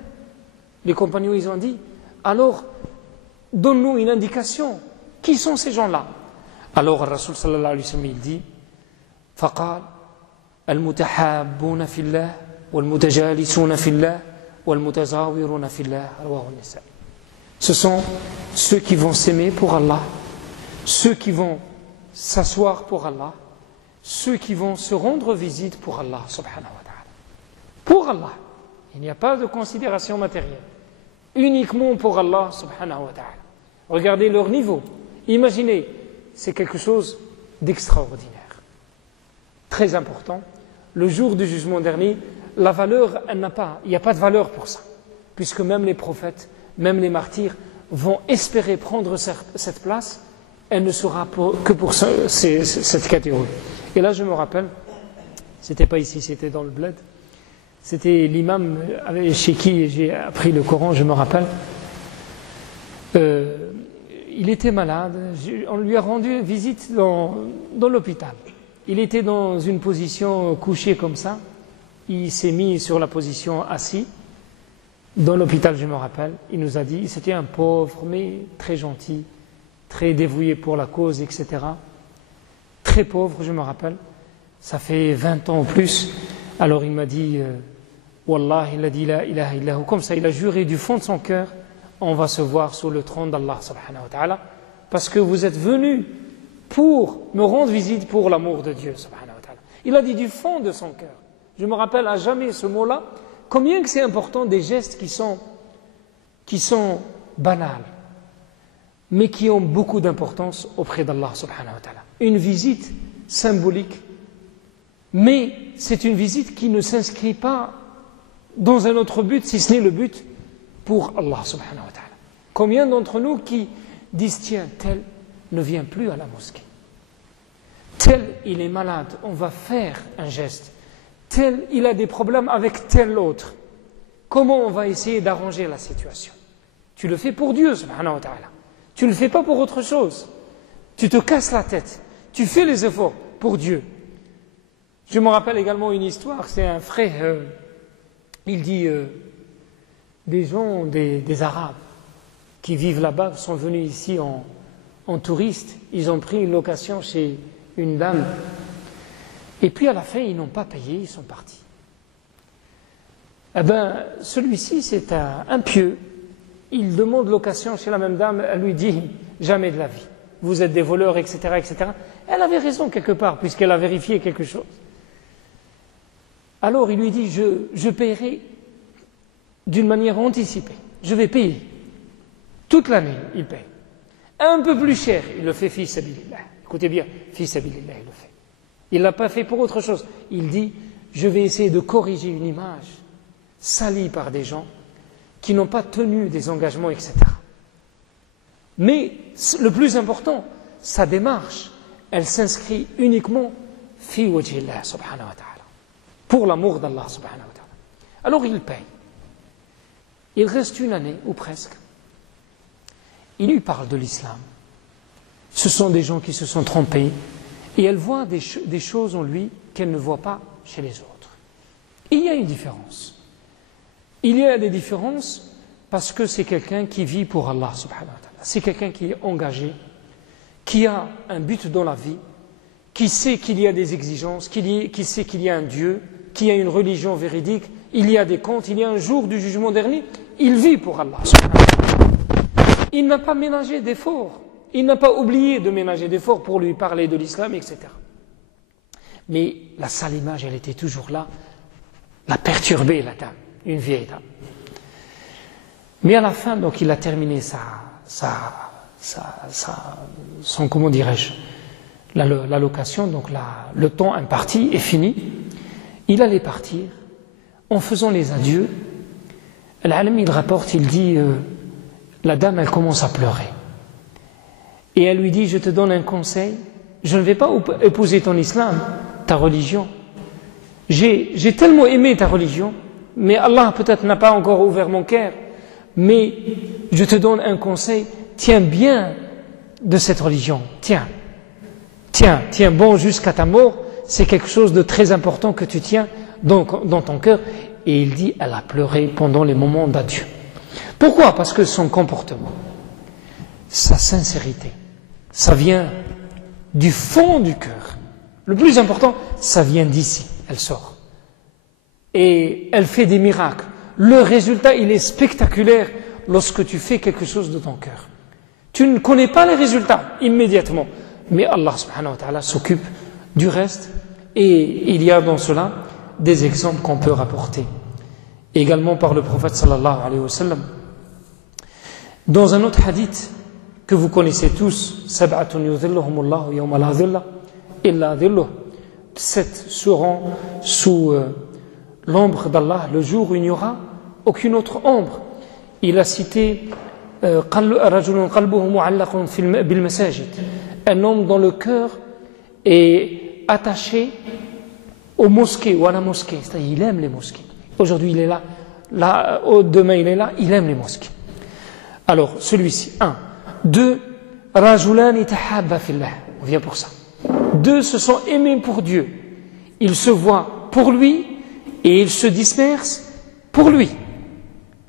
Les compagnons, ils ont dit, alors, donne-nous une indication. Qui sont ces gens-là? Alors, le Rasul sallallahu alayhi wa sallam, il dit, فقال المتحابون في الله والمتجالسون في الله والمتزاورون في الله رواه النساء. Ce sont ceux qui vont s'aimer pour Allah, ceux qui vont s'asseoir pour Allah, ceux qui vont se rendre visite pour Allah subhanahu wa ta'ala. Pour Allah. Il n'y a pas de considération matérielle. Uniquement pour Allah subhanahu wa ta'ala. Regardez leur niveau. Imaginez, c'est quelque chose d'extraordinaire. Très important. Le jour du jugement dernier, la valeur, il n'y a pas de valeur pour ça. Puisque même les prophètes, même les martyrs vont espérer prendre cette place, elle ne sera que pour cette catégorie. Et là, je me rappelle, c'était pas ici, c'était dans le bled, c'était l'imam chez qui j'ai appris le Coran, je me rappelle. Il était malade, on lui a rendu visite dans l'hôpital. Il était dans une position couchée comme ça, il s'est mis sur la position assis. Dans l'hôpital, je me rappelle, il nous a dit, c'était un pauvre, mais très gentil, très dévoué pour la cause, etc. Très pauvre, je me rappelle, ça fait 20 ans ou plus. Alors il m'a dit, Wallah, il a dit la ilaha illahu, comme ça, il a juré du fond de son cœur, on va se voir sous le trône d'Allah subhanahu wa ta'ala, parce que vous êtes venus pour me rendre visite pour l'amour de Dieu subhanahu wa ta'ala. Il a dit du fond de son cœur. Je me rappelle à jamais ce mot-là, combien que c'est important des gestes qui sont banals, mais qui ont beaucoup d'importance auprès d'Allah subhanahu wa ta'ala. Une visite symbolique, mais c'est une visite qui ne s'inscrit pas dans un autre but, si ce n'est le but pour Allah subhanahu wa ta'ala. Combien d'entre nous qui disent, tiens, tel ne vient plus à la mosquée, tel il est malade, on va faire un geste, tel il a des problèmes avec tel autre, comment on va essayer d'arranger la situation? Tu le fais pour Dieu subhanahu wa ta'ala, tu ne le fais pas pour autre chose, tu te casses la tête, tu fais les efforts pour Dieu. Je me rappelle également une histoire, c'est un frère, il dit, des gens, des Arabes qui vivent là-bas sont venus ici en touristes, ils ont pris une location chez une dame, et puis à la fin ils n'ont pas payé, ils sont partis. Eh bien, celui-ci c'est un pieux, il demande location chez la même dame, elle lui dit, jamais de la vie, vous êtes des voleurs, etc., etc. Elle avait raison quelque part, puisqu'elle a vérifié quelque chose. Alors il lui dit, je paierai d'une manière anticipée, je vais payer. Toute l'année, il paye. Un peu plus cher, il le fait fi sabilillah. Écoutez bien, fi sabilillah, il le fait. Il ne l'a pas fait pour autre chose. Il dit, je vais essayer de corriger une image salie par des gens qui n'ont pas tenu des engagements, etc. Mais le plus important, sa démarche, elle s'inscrit uniquement fi wajhillah subhanahu wa ta'ala, pour l'amour d'Allah subhanahu wa ta'ala. Alors il paye. Il reste une année, ou presque. Il lui parle de l'islam. Ce sont des gens qui se sont trompés, et elle voit des choses en lui qu'elle ne voit pas chez les autres. Il y a une différence. Il y a des différences parce que c'est quelqu'un qui vit pour Allah subhanahu wa ta'ala. C'est quelqu'un qui est engagé, qui a un but dans la vie, qui sait qu'il y a des exigences, qui sait qu'il y a un Dieu, qu'il y a une religion véridique, il y a des comptes, il y a un jour du jugement dernier. Il vit pour Allah subhanahu wa ta'ala. Il n'a pas ménagé d'efforts, il n'a pas oublié de ménager d'efforts pour lui parler de l'islam, etc. Mais la sale image, elle était toujours là, la perturber, la dame, une vieille dame. Mais à la fin, donc, il a terminé son, comment dirais-je, la location, donc le temps imparti est fini. Il allait partir, en faisant les adieux. Al-Alim, il rapporte, il dit, La dame, elle commence à pleurer. Et elle lui dit, je te donne un conseil, je ne vais pas épouser ton islam, ta religion. J'ai tellement aimé ta religion, mais Allah peut-être n'a pas encore ouvert mon cœur, mais je te donne un conseil, tiens bien de cette religion, tiens bon jusqu'à ta mort, c'est quelque chose de très important que tu tiens dans ton cœur. Et il dit, elle a pleuré pendant les moments d'adieu. Pourquoi? Parce que son comportement, sa sincérité, ça vient du fond du cœur. Le plus important, ça vient d'ici, elle sort. Et elle fait des miracles. Le résultat, il est spectaculaire lorsque tu fais quelque chose de ton cœur. Tu ne connais pas les résultats immédiatement, mais Allah subhanahu wa ta'ala s'occupe du reste, et il y a dans cela des exemples qu'on peut rapporter. Également par le prophète sallallahu alayhi wa sallam. Dans un autre hadith que vous connaissez tous, sab'atun yudhilluhumullahu yawma la dhilla illa dhilluh, 7 seront sous l'ombre d'Allah le jour où il n'y aura aucune autre ombre. Il a cité rajulun qalbuhu mu'allaqun bil masajid, un homme dont le cœur est attaché aux mosquées ou à la mosquée, c'est-à-dire il aime les mosquées. Aujourd'hui il est là, demain il est là, il aime les mosquées. Alors celui-ci, 1. 2. Rajulani tahabba fillah, on vient pour ça. 2 se sont aimés pour Dieu, ils se voient pour lui et ils se dispersent pour lui.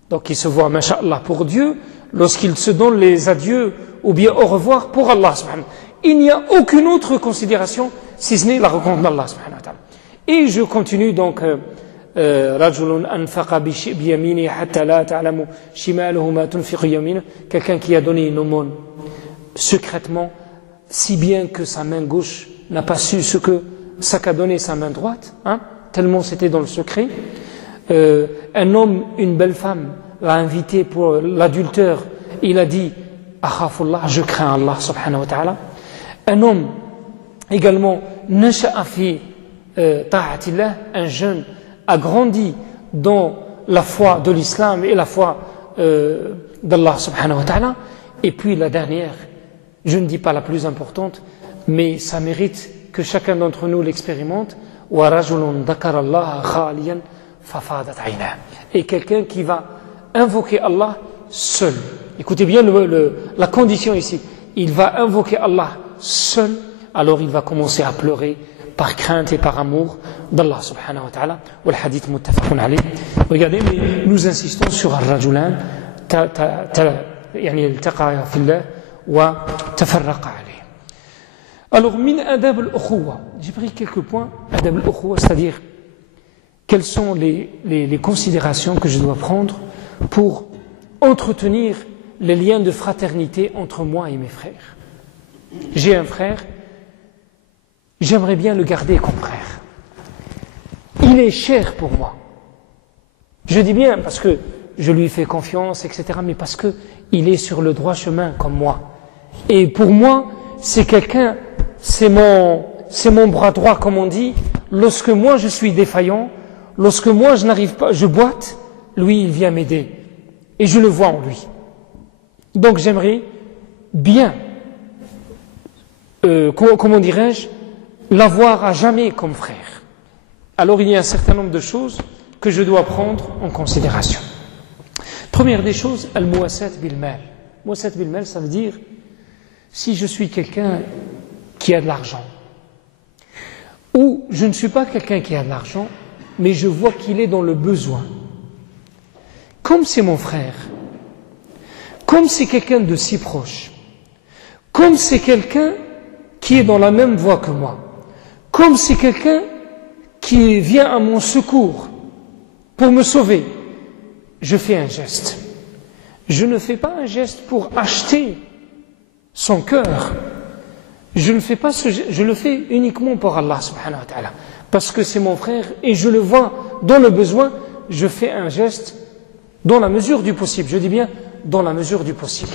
Donc ils se voient, masha'Allah, pour Dieu lorsqu'ils se donnent les adieux ou bien au revoir pour Allah subhanahu. Il n'y a aucune autre considération si ce n'est la rencontre d'Allah subhanahu wa ta'ala. Et je continue donc rajulun anfaqa biyamini hatta la ta'lamu shimaluhu ma tunfiqu yaminu, quelqu'un qui a donné une aumône secrètement si bien que sa main gauche n'a pas su ce qu'a donné sa main droite, tellement c'était dans le secret. Un homme, une belle femme l'a invité pour l'adultère, il a dit akhafullah, je crains Allah subhanahu wa ta'ala. Un homme également nasha'a fi ta'atillah, un jeune a grandi dans la foi de l'islam et la foi d'Allah subhanahu wa ta'ala. Et puis la dernière, je ne dis pas la plus importante, mais ça mérite que chacun d'entre nous l'expérimente. Wa rajulun dhakara Allah khaliyan fafadat aynah, et quelqu'un qui va invoquer Allah seul. Écoutez bien la condition ici, il va invoquer Allah seul, alors il va commencer à pleurer par crainte et par amour d'Allah subhanahu wa ta'ala. Wal hadith muttafaqun alayh. Regardez, mais nous insistons sur ar-rajulan يعني التقى في الله وتفرق عليه. Alors min adab al-ukhuwa, j'ai pris quelques points. Adab al-ukhuwa, c'est-à-dire quelles sont les considérations que je dois prendre pour entretenir les liens de fraternité entre moi et mes frères. J'ai un frère, j'aimerais bien le garder comme frère. Il est cher pour moi. Je dis bien parce que je lui fais confiance, etc., mais parce qu'il est sur le droit chemin comme moi. Et pour moi, c'est quelqu'un, c'est mon bras droit, comme on dit. Lorsque moi je suis défaillant, lorsque moi je n'arrive pas, je boite, lui il vient m'aider. Et je le vois en lui. Donc j'aimerais bien, comment dirais-je, l'avoir à jamais comme frère. Alors il y a un certain nombre de choses que je dois prendre en considération. Première des choses, al-muwasat bil-mal. Muwasat bil-mal, ça veut dire, si je suis quelqu'un qui a de l'argent, ou je ne suis pas quelqu'un qui a de l'argent, mais je vois qu'il est dans le besoin, comme c'est mon frère, comme c'est quelqu'un de si proche, comme c'est quelqu'un qui est dans la même voie que moi, comme c'est quelqu'un qui vient à mon secours pour me sauver, je fais un geste. Je ne fais pas un geste pour acheter son cœur. Je ne fais pas ce geste, je le fais uniquement pour Allah subhanahu wa ta'ala. Parce que c'est mon frère et je le vois dans le besoin, je fais un geste dans la mesure du possible. Je dis bien dans la mesure du possible.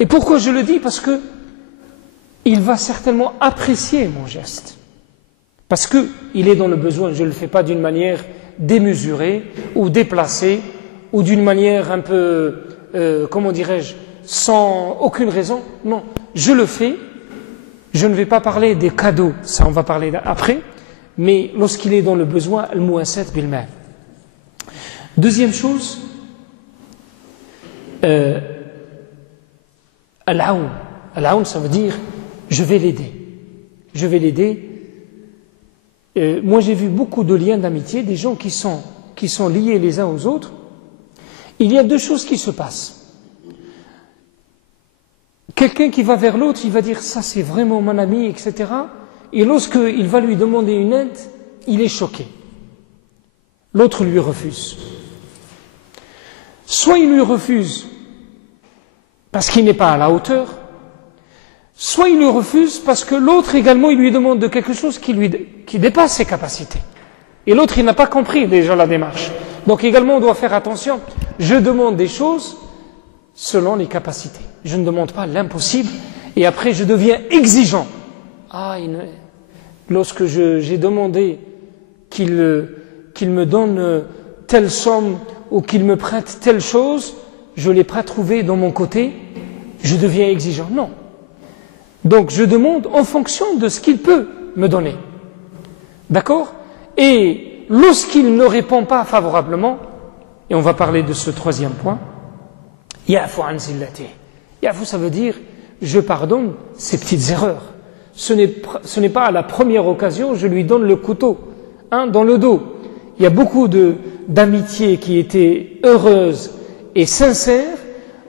Et pourquoi je le dis? Parce que il va certainement apprécier mon geste. Parce qu'il est dans le besoin. Je ne le fais pas d'une manière démesurée ou déplacée ou d'une manière un peu comment dirais-je, sans aucune raison. Non, je le fais. Je ne vais pas parler des cadeaux, ça on va parler après, mais lorsqu'il est dans le besoin, al-muwasat bil-mal. Deuxième chose, al-aoun. Al-aoun, ça veut dire je vais l'aider. Je vais l'aider. Moi j'ai vu beaucoup de liens d'amitié, des gens qui sont liés les uns aux autres. Il y a deux choses qui se passent. Quelqu'un qui va vers l'autre, il va dire ça c'est vraiment mon ami, etc. Et lorsqu'il va lui demander une aide, il est choqué. L'autre lui refuse. Soit il lui refuse parce qu'il n'est pas à la hauteur, soit il lui refuse parce que l'autre également il lui demande de quelque chose qui dépasse ses capacités. Et l'autre il n'a pas compris déjà la démarche. Donc également on doit faire attention. Je demande des choses selon les capacités. Je ne demande pas l'impossible et après je deviens exigeant. Lorsque j'ai demandé qu'il me donne telle somme ou qu'il me prête telle chose, je ne l'ai pas trouvé dans mon côté, je deviens exigeant. Non. Donc je demande en fonction de ce qu'il peut me donner. D'accord? Et lorsqu'il ne répond pas favorablement, et on va parler de ce troisième point, ya'fu an zillati. Ya'fu, ça veut dire je pardonne ses petites erreurs. Ce n'est pas à la première occasion je lui donne le couteau dans le dos. Il y a beaucoup d'amitiés qui étaient heureuses et sincères.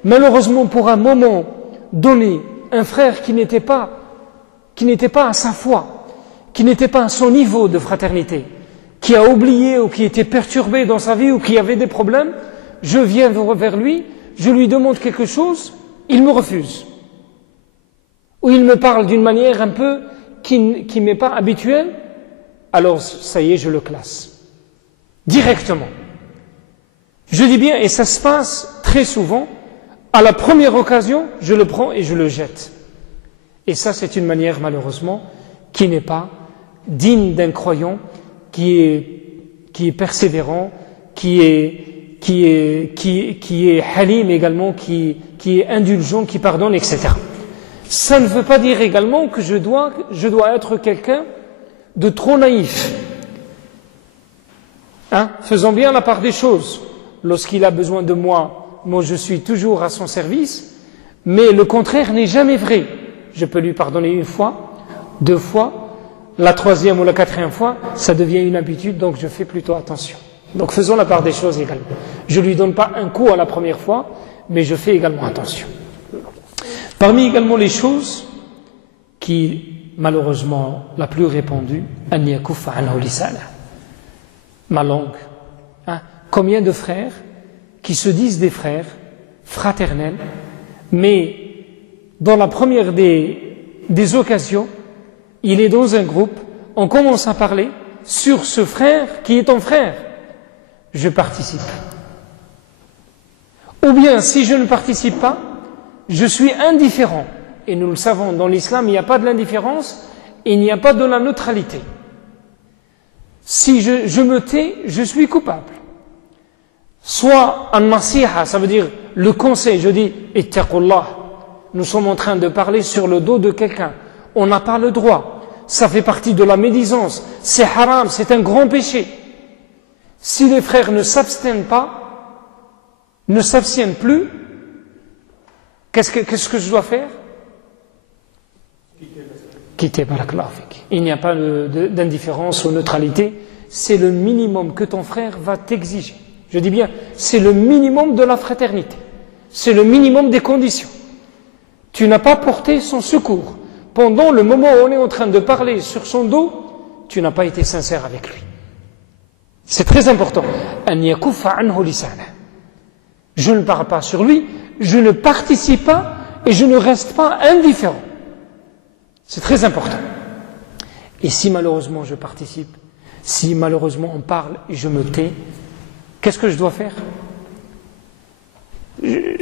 Malheureusement pour un moment donné, un frère qui n'était pas à sa foi, qui n'était pas à son niveau de fraternité, qui a oublié ou qui était perturbé dans sa vie ou qui avait des problèmes, je viens vers lui, je lui demande quelque chose, il me refuse. Ou il me parle d'une manière un peu qui m'est pas habituelle, alors ça y est, je le classe. Directement. Je dis bien, et ça se passe très souvent, à la première occasion, je le prends et je le jette. Et ça, c'est une manière, malheureusement, qui n'est pas digne d'un croyant, qui est persévérant, qui est halim également, qui est indulgent, qui pardonne, etc. Ça ne veut pas dire également que je dois être quelqu'un de trop naïf. Faisons bien la part des choses. Lorsqu'il a besoin de moi, moi je suis toujours à son service, mais le contraire n'est jamais vrai. Je peux lui pardonner une fois, deux fois, la troisième ou la quatrième fois, ça devient une habitude, donc je fais plutôt attention. Donc faisons la part des choses également. Je ne lui donne pas un coup à la première fois, mais je fais également attention. Parmi également les choses qui, malheureusement, la plus répandue, an yakuffa anhu lisana, ma langue. Combien de frères qui se disent des frères fraternels, mais dans la première des occasions, il est dans un groupe, on commence à parler sur ce frère qui est ton frère. Je participe. Ou bien, si je ne participe pas, je suis indifférent. Et nous le savons, dans l'islam, il n'y a pas de l'indifférence, il n'y a pas de la neutralité. Si je me tais, je suis coupable. Soit an-nasiha, ça veut dire le conseil, je dis ittaqullah. Nous sommes en train de parler sur le dos de quelqu'un. On n'a pas le droit. Ça fait partie de la médisance. C'est haram, c'est un grand péché. Si les frères ne s'abstiennent pas, ne s'abstiennent plus, qu'est-ce que je dois faire? Quitter, barakallahu fik. Il n'y a pas d'indifférence ou neutralité. C'est le minimum que ton frère va t'exiger. Je dis bien, c'est le minimum de la fraternité. C'est le minimum des conditions. Tu n'as pas porté son secours. Pendant le moment où on est en train de parler sur son dos, tu n'as pas été sincère avec lui. C'est très important. An yakuffa anhu lisana. Je ne parle pas sur lui, je ne participe pas et je ne reste pas indifférent. C'est très important. Et si malheureusement je participe, si malheureusement on parle et je me tais, qu'est-ce que je dois faire?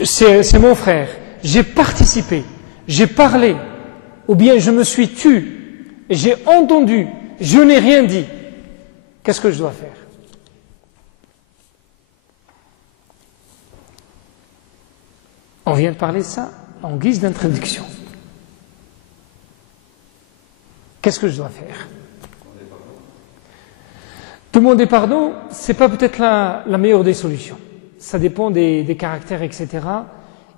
C'est mon frère, j'ai participé, j'ai parlé, ou bien je me suis tu, j'ai entendu, je n'ai rien dit. Qu'est-ce que je dois faire? On vient de parler de ça en guise d'introduction. Qu'est-ce que je dois faire? Demander pardon, c'est pas peut-être la meilleure des solutions. Ça dépend des caractères, etc.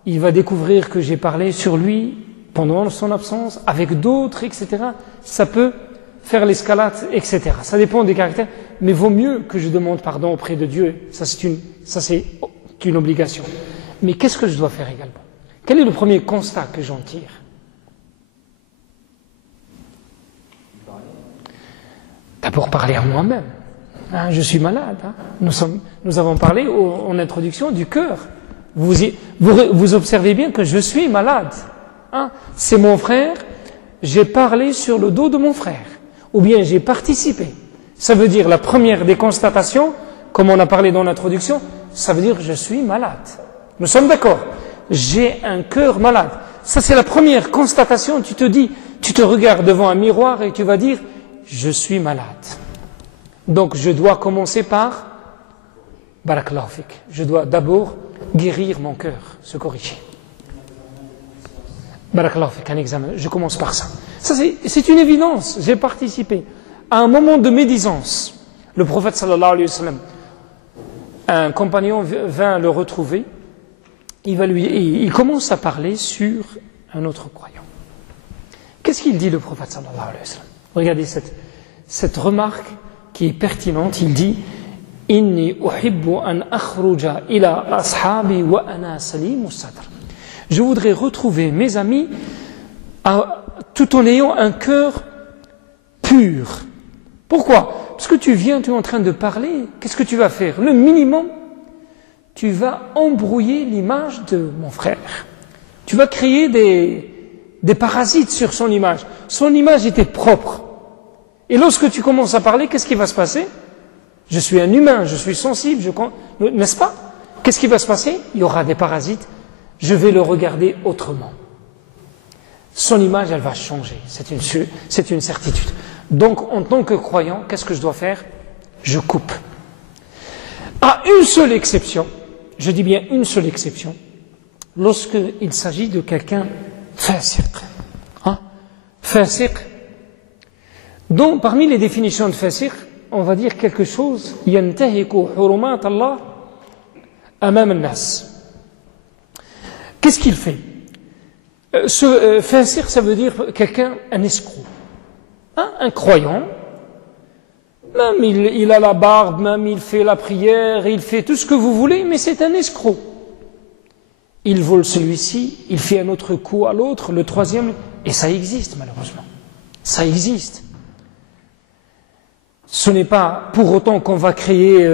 Il va découvrir que j'ai parlé sur lui pendant son absence, avec d'autres, etc. Ça peut faire l'escalade, etc. Ça dépend des caractères, mais vaut mieux que je demande pardon auprès de Dieu. Ça c'est une obligation. Mais qu'est-ce que je dois faire également? Quel est le premier constat que j'en tire? D'abord parler à moi-même. Hein, je suis malade. Hein. Nous avons parlé en introduction du cœur. Vous observez bien que je suis malade. Hein. C'est mon frère, j'ai parlé sur le dos de mon frère. Ou bien j'ai participé. Ça veut dire la première des constatations, comme on a parlé dans l'introduction, ça veut dire je suis malade. Nous sommes d'accord. J'ai un cœur malade. Ça c'est la première constatation. Tu te regardes devant un miroir et tu vas dire je suis malade. Donc je dois commencer par Barakallahu fik. Je dois d'abord guérir mon cœur, se corriger. Barakallahu fik, un examen. Je commence par ça. Ça c'est une évidence. J'ai participé à un moment de médisance. Le prophète sallallahu alayhi wa sallam, un compagnon vint le retrouver. Il commence à parler sur un autre croyant. Qu'est-ce qu'il dit le prophète sallallahu alayhi wa sallam? Regardez cette remarque qui est pertinente. Il dit Inni uhibbu an akhruja ila ashabi wa ana salimu sadr. Je voudrais retrouver mes amis tout en ayant un cœur pur. Pourquoi? Parce que tu es en train de parler, qu'est-ce que tu vas faire? Le minimum, tu vas embrouiller l'image de mon frère. Tu vas créer des parasites sur son image. Son image était propre. Et lorsque tu commences à parler, qu'est-ce qui va se passer? Je suis un humain, je suis sensible, n'est-ce pas? Qu'est-ce qui va se passer? Il y aura des parasites, je vais le regarder autrement. Son image, elle va changer, c'est une certitude. Donc, en tant que croyant, qu'est-ce que je dois faire? Je coupe. À une seule exception, je dis bien une seule exception, lorsqu'il s'agit de quelqu'un fasiq. Fasiq. Donc, parmi les définitions de fasiq, on va dire quelque chose, yantahiku hurumat Allah amam al-nas. Qu'est-ce qu'il fait? Ce fasiq, ça veut dire quelqu'un, un escroc. Un croyant, même il a la barbe, même il fait la prière, il fait tout ce que vous voulez, mais c'est un escroc. Il vole celui-ci, il fait un autre coup à l'autre, le troisième, et ça existe malheureusement. Ça existe. Ce n'est pas pour autant qu'on va créer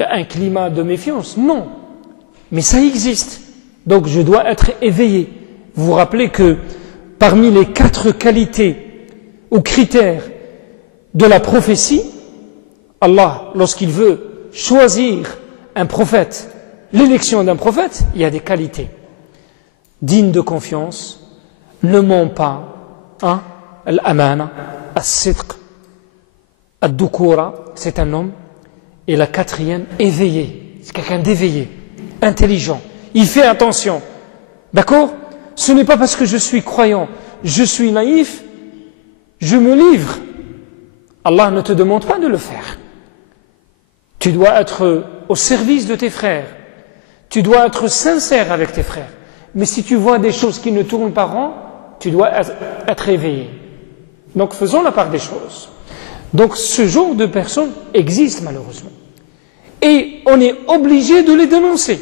un climat de méfiance, non. Mais ça existe. Donc je dois être éveillé. Vous vous rappelez que parmi les 4 qualités ou critères de la prophétie, Allah, lorsqu'il veut choisir un prophète, l'élection d'un prophète, il y a des qualités. Digne de confiance, ne ment pas, al-amana, as-sidq, ad-dukura, c'est un homme, et la 4e, éveillé, c'est quelqu'un d'éveillé, intelligent, il fait attention, d'accord? Ce n'est pas parce que je suis croyant, je suis naïf, je me livre. Allah ne te demande pas de le faire. Tu dois être au service de tes frères. Tu dois être sincère avec tes frères. Mais si tu vois des choses qui ne tournent pas rond, tu dois être éveillé. Donc faisons la part des choses. Donc ce genre de personnes existe malheureusement. Et on est obligé de les dénoncer.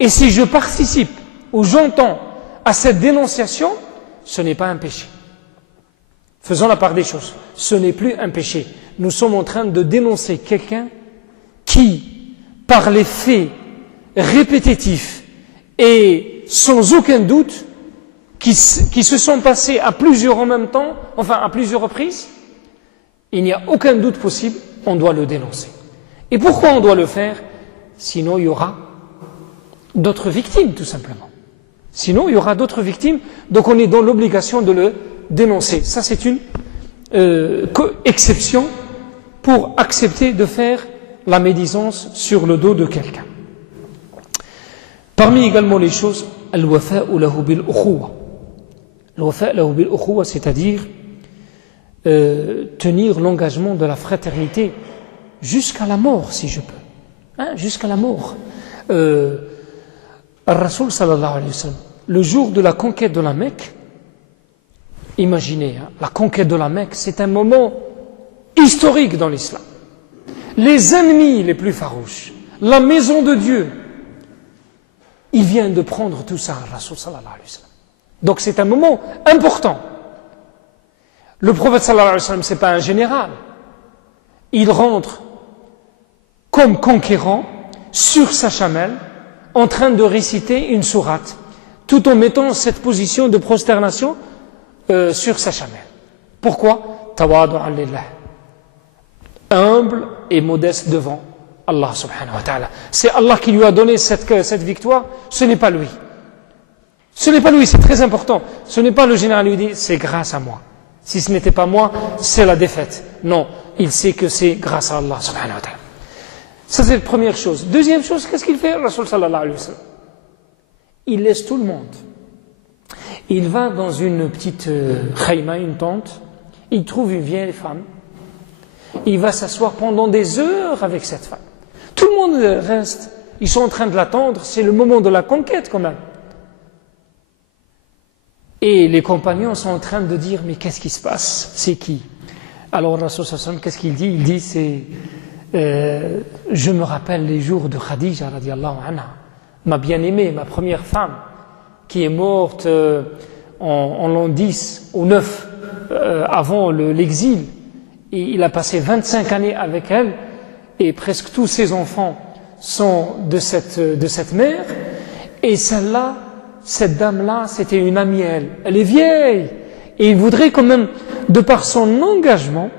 Et si je participe ou j'entends à cette dénonciation, ce n'est pas un péché. Faisons la part des choses. Ce n'est plus un péché. Nous sommes en train de dénoncer quelqu'un qui, par les faits répétitifs et sans aucun doute, qui se sont passés à plusieurs en même temps, enfin à plusieurs reprises, il n'y a aucun doute possible, on doit le dénoncer. Et pourquoi on doit le faire? Sinon il y aura d'autres victimes, tout simplement. Sinon, il y aura d'autres victimes, donc on est dans l'obligation de le dénoncer. Ça, c'est une exception pour accepter de faire la médisance sur le dos de quelqu'un. Parmi également les choses, al-wafa'u lahu bil-ukhuwa. Al-wafa'u lahu bil-ukhuwa, c'est-à-dire tenir l'engagement de la fraternité jusqu'à la mort, si je peux. Hein, jusqu'à la mort. Al-Rasoul sallallahu alayhi wa sallam, le jour de la conquête de la Mecque, imaginez, hein, la conquête de la Mecque, c'est un moment historique dans l'islam. Les ennemis les plus farouches, la maison de Dieu, ils viennent de prendre tout ça à Rasoul sallallahu alayhi wa sallam. Donc c'est un moment important. Le prophète sallallahu alayhi wa sallam, c'est pas un général. Il rentre comme conquérant sur sa chamelle, en train de réciter une sourate, tout en mettant cette position de prosternation sur sa chamelle. Pourquoi? Tawadu'an lillah. Humble et modeste devant Allah subhanahu wa ta'ala. C'est Allah qui lui a donné cette victoire, ce n'est pas lui. Ce n'est pas lui, c'est très important. Ce n'est pas le général qui lui dit, c'est grâce à moi. Si ce n'était pas moi, c'est la défaite. Non, il sait que c'est grâce à Allah subhanahu wa ta'ala. Ça c'est la première chose. Deuxième chose, qu'est-ce qu'il fait, Rasoul sallallahu alayhi wa sallam? Il laisse tout le monde. Il va dans une petite khayma, une tente, il trouve une vieille femme, il va s'asseoir pendant des heures avec cette femme. Tout le monde reste, ils sont en train de l'attendre, c'est le moment de la conquête quand même. Et les compagnons sont en train de dire, mais qu'est-ce qui se passe? C'est qui? Alors Rasoul sallallahu alayhi wa sallam, qu'est-ce qu'il dit? Il dit, je me rappelle les jours de Khadija radiallahu anha, ma bien-aimée, ma première femme, qui est morte en l'an 10 ou 9 avant l'exil. Et il a passé 25 années avec elle et presque tous ses enfants sont de cette mère. Et celle-là, cette dame-là, c'était une amie elle. Elle est vieille et il voudrait quand même, de par son engagement,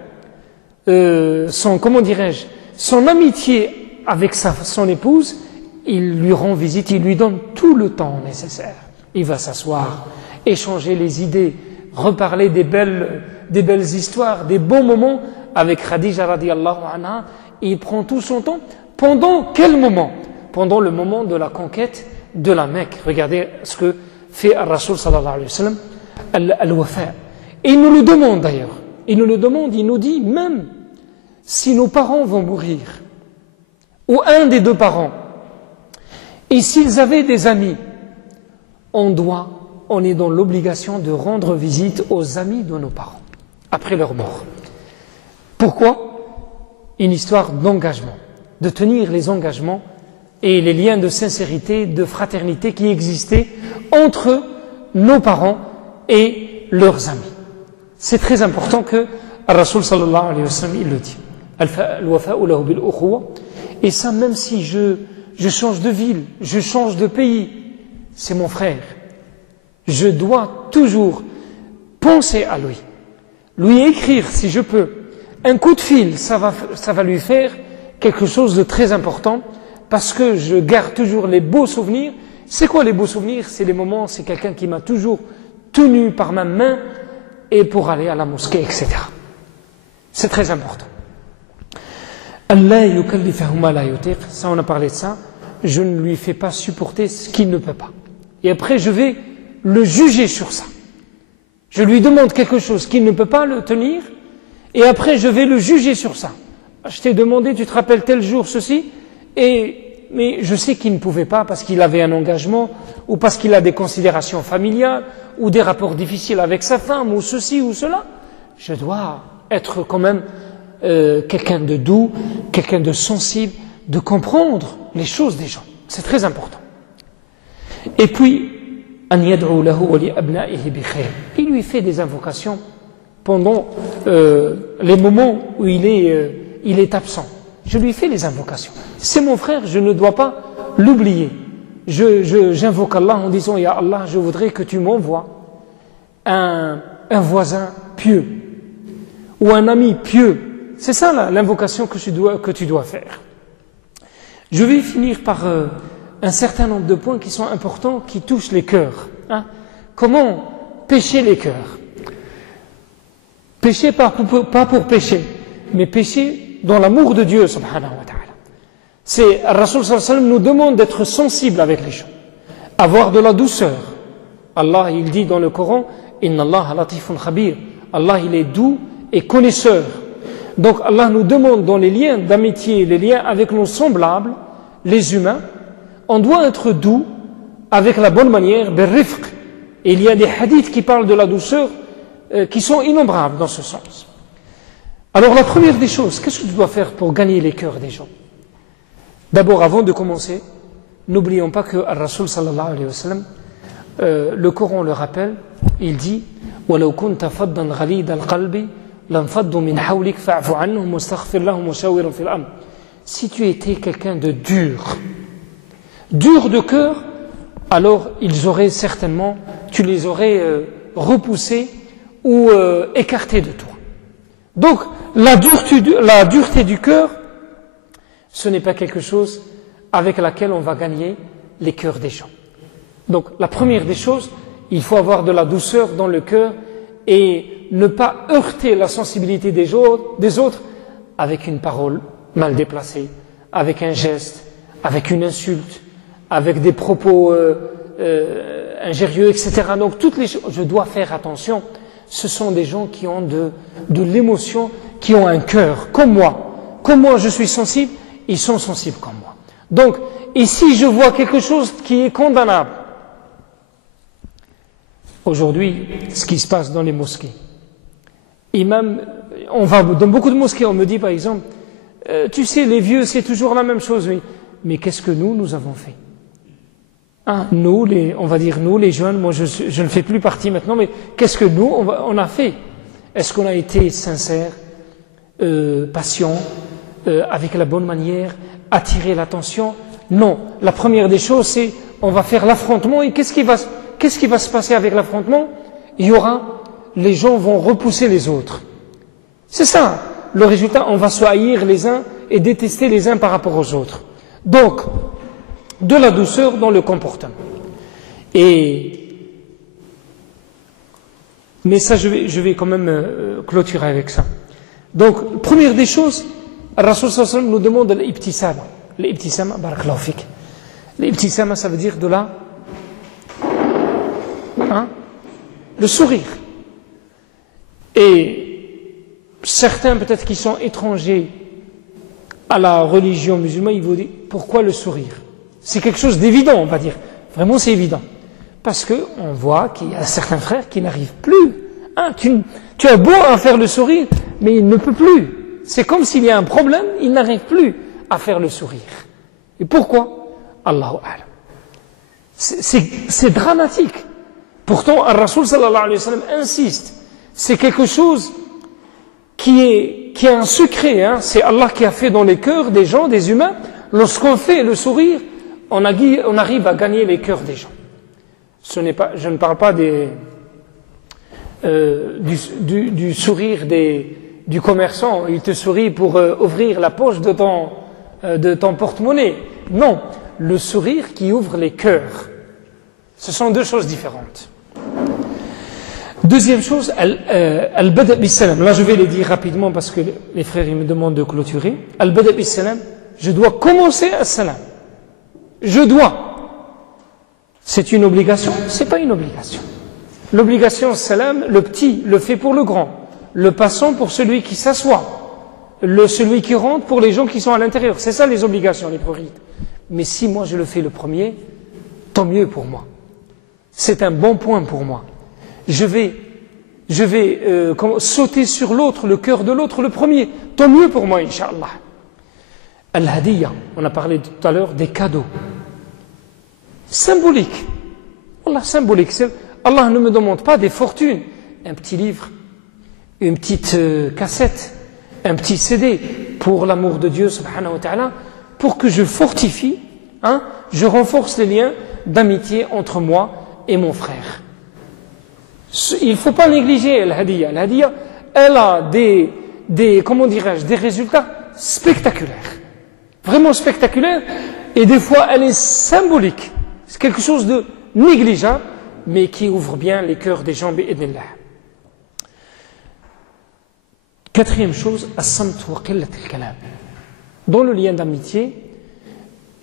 son amitié avec son épouse, il lui rend visite, il lui donne tout le temps nécessaire. Il va s'asseoir, échanger les idées, reparler des belles histoires, des bons moments avec Khadija radiallahu anha. Il prend tout son temps. Pendant quel moment? Pendant le moment de la conquête de la Mecque. Regardez ce que fait Rasoul sallallahu alayhi wa sallam, al-wafa. Et il nous le demande d'ailleurs. Il nous le demande, il nous dit, même si nos parents vont mourir, ou un des deux parents, et s'ils avaient des amis, on est dans l'obligation de rendre visite aux amis de nos parents, après leur mort. Pourquoi? Une histoire d'engagement, de tenir les engagements et les liens de sincérité, de fraternité qui existaient entre nos parents et leurs amis. C'est très important que Rasoul sallallahu alayhi wa sallam, il le dit. Al-wafa'u lahu bil-ukhuwa. Et ça, même si je change de ville, je change de pays, c'est mon frère. Je dois toujours penser à lui, lui écrire si je peux. Un coup de fil, ça va lui faire quelque chose de très important parce que je garde toujours les beaux souvenirs. C'est quoi les beaux souvenirs? C'est les moments, c'est quelqu'un qui m'a toujours tenu par ma main et pour aller à la mosquée, etc. C'est très important. Allah yukallifahu ma la yutiq, ça on a parlé de ça, je ne lui fais pas supporter ce qu'il ne peut pas. Et après je vais le juger sur ça. Je lui demande quelque chose qu'il ne peut pas le tenir, et après je vais le juger sur ça. Je t'ai demandé, tu te rappelles tel jour ceci, mais je sais qu'il ne pouvait pas parce qu'il avait un engagement, ou parce qu'il a des considérations familiales, ou des rapports difficiles avec sa femme, ou ceci ou cela. Je dois être quand même quelqu'un de doux, quelqu'un de sensible, de comprendre les choses des gens. C'est très important. Et puis, il lui fait des invocations pendant les moments où il est absent. Je lui fais les invocations. C'est mon frère, je ne dois pas l'oublier. J'invoque Allah en disant, Ya Allah, je voudrais que tu m'envoies un voisin pieux ou un ami pieux. C'est ça l'invocation que tu dois faire. Je vais finir par un certain nombre de points qui sont importants, qui touchent les cœurs. Hein. Comment pécher les cœurs? Pécher pas pour pécher, mais pécher dans l'amour de Dieu subhanahu wa ta'ala. C'est Rasoul sallallahu alayhi wa sallam nous demande d'être sensible avec les gens. avoir de la douceur. Allah, il dit dans le Coran, Inna Allah latifun khabir. Allah, il est doux et connaisseur. Donc Allah nous demande dans les liens d'amitié, les liens avec nos semblables, les humains, on doit être doux avec la bonne manière, birrifq. Et il y a des hadiths qui parlent de la douceur qui sont innombrables dans ce sens. Alors la première des choses, qu'est-ce que tu dois faire pour gagner les cœurs des gens? D'abord, avant de commencer, n'oublions pas que Ar-Rasul sallallahu alayhi wa sallam, le Coran le rappelle, il dit وَلَوْ كُنْتَ فَضًّا غَلِيظَ الْقَلْبِ لَانْفَضُّوا مِنْ حَوْلِكَ فَاعْفُ عَنْهُمْ وَاسْتَغْفِرْ لَهُمْ وَشَاوِرْهُمْ فِي الْأَمْرِ. Si tu étais quelqu'un de dur de cœur, alors ils auraient certainement, tu les aurais repoussés ou écartés de toi. Donc la dureté du cœur, ce n'est pas quelque chose avec laquelle on va gagner les cœurs des gens. Donc la première des choses, il faut avoir de la douceur dans le cœur et ne pas heurter la sensibilité des autres avec une parole mal déplacée, avec un geste, avec une insulte, avec des propos injurieux, etc. Donc toutes les choses, je dois faire attention. Ce sont des gens qui ont de l'émotion, qui ont un cœur, comme moi. Comme moi je suis sensible, ils sont sensibles comme moi. Donc, et si je vois quelque chose qui est condamnable, aujourd'hui, ce qui se passe dans les mosquées, et même, on va dans beaucoup de mosquées, on me dit par exemple, tu sais, les vieux, c'est toujours la même chose, oui. Mais qu'est-ce que nous avons fait? Nous, on va dire nous, les jeunes, moi je ne fais plus partie maintenant, mais qu'est-ce que nous, on a fait? Est-ce qu'on a été sincère, patient, avec la bonne manière, attirer l'attention? Non. La première des choses, c'est on va faire l'affrontement, et qu'est-ce qui va se passer avec l'affrontement? Les gens vont repousser les autres. C'est ça. Le résultat, on va se haïr les uns et détester les uns par rapport aux autres. Donc, de la douceur dans le comportement. Mais ça, je vais quand même clôturer avec ça. Donc, première des choses, Rasul sallallahu alayhi wa sallam nous demande l'ibtisama. L'ibtisama, barakallahu fik. L'ibtisama, ça veut dire de la... le sourire. Et certains, peut-être qui sont étrangers à la religion musulmane, ils vont dire, pourquoi le sourire? C'est quelque chose d'évident, on va dire. Vraiment, c'est évident. Parce qu'on voit qu'il y a certains frères qui n'arrivent plus. Tu as beau à faire le sourire, mais il ne peut plus. C'est comme s'il y a un problème, il n'arrive plus à faire le sourire. Et pourquoi? Allahu a'lam. C'est dramatique. Pourtant, Ar-Rasul sallallahu alayhi wa sallam insiste. C'est quelque chose qui est un secret. C'est Allah qui a fait dans les cœurs des gens, des humains. Lorsqu'on fait le sourire, on arrive à gagner les cœurs des gens. Je ne parle pas du sourire du commerçant. Il te sourit pour ouvrir la poche de ton porte-monnaie. Non, le sourire qui ouvre les cœurs. Ce sont deux choses différentes. Deuxième chose, al-bada' bis-salam. Là, je vais les dire rapidement parce que les frères ils me demandent de clôturer. Al-bada' bis-salam, je dois commencer as-salam. Je dois. C'est une obligation? C'est pas une obligation. L'obligation, salam, le petit le fait pour le grand. Le passant pour celui qui s'assoit. Celui qui rentre pour les gens qui sont à l'intérieur. C'est ça les obligations, les priorités. Mais si moi je le fais le premier, tant mieux pour moi. C'est un bon point pour moi. Je vais sauter sur l'autre, le cœur de l'autre le premier. Tant mieux pour moi, Inch'Allah. Al-Hadiyya, on a parlé tout à l'heure des cadeaux. Symbolique. Allah, symbolique. Allah ne me demande pas des fortunes. Un petit livre, une petite cassette, un petit CD, pour l'amour de Dieu, subhanahu wa ta'ala, pour que je fortifie, je renforce les liens d'amitié entre moi et mon frère. Il ne faut pas négliger Al-Hadiyya. Al-Hadiyya, elle a des résultats spectaculaires. Vraiment spectaculaires. Et des fois, elle est symbolique. C'est quelque chose de négligeable, mais qui ouvre bien les cœurs des gens, bi'idhnillah. Quatrième chose, as-samt wa qillat al-kalam. Dans le lien d'amitié,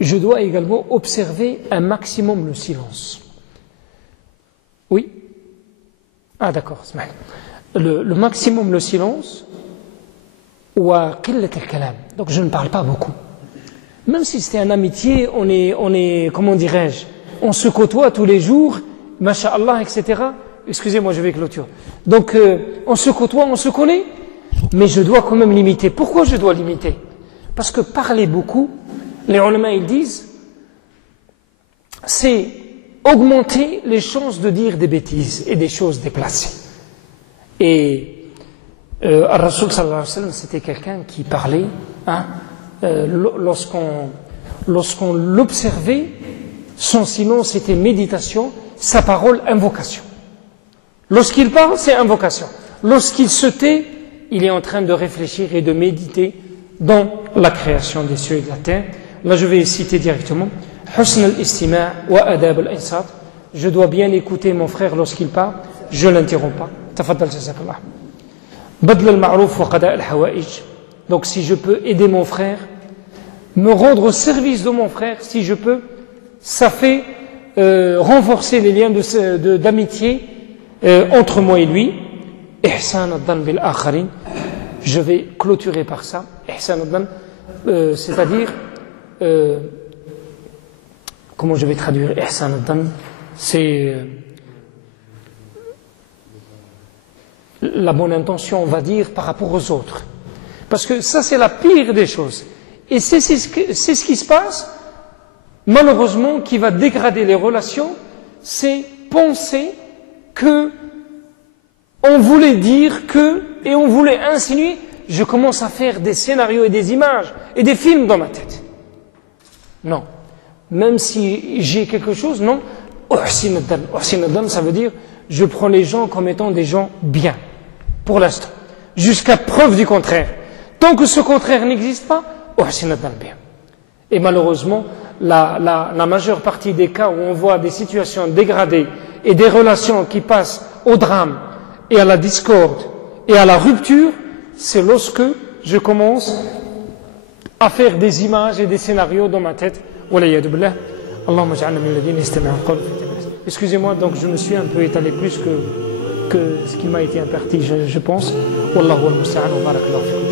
je dois également observer un maximum le silence. Oui? Ah d'accord, le maximum le silence, ou à qillat al-kalam. Donc je ne parle pas beaucoup. Même si c'était une amitié, on est, comment dirais-je, on se côtoie tous les jours, masha'Allah, etc. Excusez-moi, je vais clôturer. Donc on se côtoie, on se connaît, mais je dois quand même limiter. Pourquoi je dois limiter? Parce que parler beaucoup, les ulama ils disent, c'est augmenter les chances de dire des bêtises et des choses déplacées. Et Ar-Rasul sallallahu alayhi wa sallam, c'était quelqu'un qui parlait, hein, lorsqu'on l'observait, son silence était méditation, sa parole invocation. Lorsqu'il parle, c'est invocation. Lorsqu'il se tait, il est en train de réfléchir et de méditer dans la création des cieux et de la terre. Là, je vais citer directement. Husn al-istima' wa adab al-insat. Je dois bien écouter mon frère lorsqu'il parle, je ne l'interromps pas. Tafaddal jazakallah. Badl al-ma'rouf wa qada' al-hawa'ij. Donc si je peux aider mon frère, me rendre au service de mon frère, si je peux, ça fait renforcer les liens d'amitié entre moi et lui. Ihsan ad-dan bil akharin. Je vais clôturer par ça. Ihsan ad-dan, c'est-à-dire, comment je vais traduire Ihsan ad-dan? C'est la bonne intention, on va dire, par rapport aux autres. Parce que ça, c'est la pire des choses. Et c'est ce qui se passe, malheureusement, qui va dégrader les relations, c'est penser que on voulait dire que, et on voulait insinuer, je commence à faire des scénarios et des images et des films dans ma tête. Non. Même si j'ai quelque chose, non. Uhsin ad-dan. Uhsin ad-dan, ça veut dire, je prends les gens comme étant des gens bien. Pour l'instant. Jusqu'à preuve du contraire. Tant que ce contraire n'existe pas, uhsin ad-dan bien. Et malheureusement, la majeure partie des cas où on voit des situations dégradées et des relations qui passent au drame et à la discorde et à la rupture, c'est lorsque je commence à faire des images et des scénarios dans ma tête. Excusez-moi, donc je me suis un peu étalé plus que ce qui m'a été imparti, je pense. Wallahu al-musta'an wa barakallahu fikum.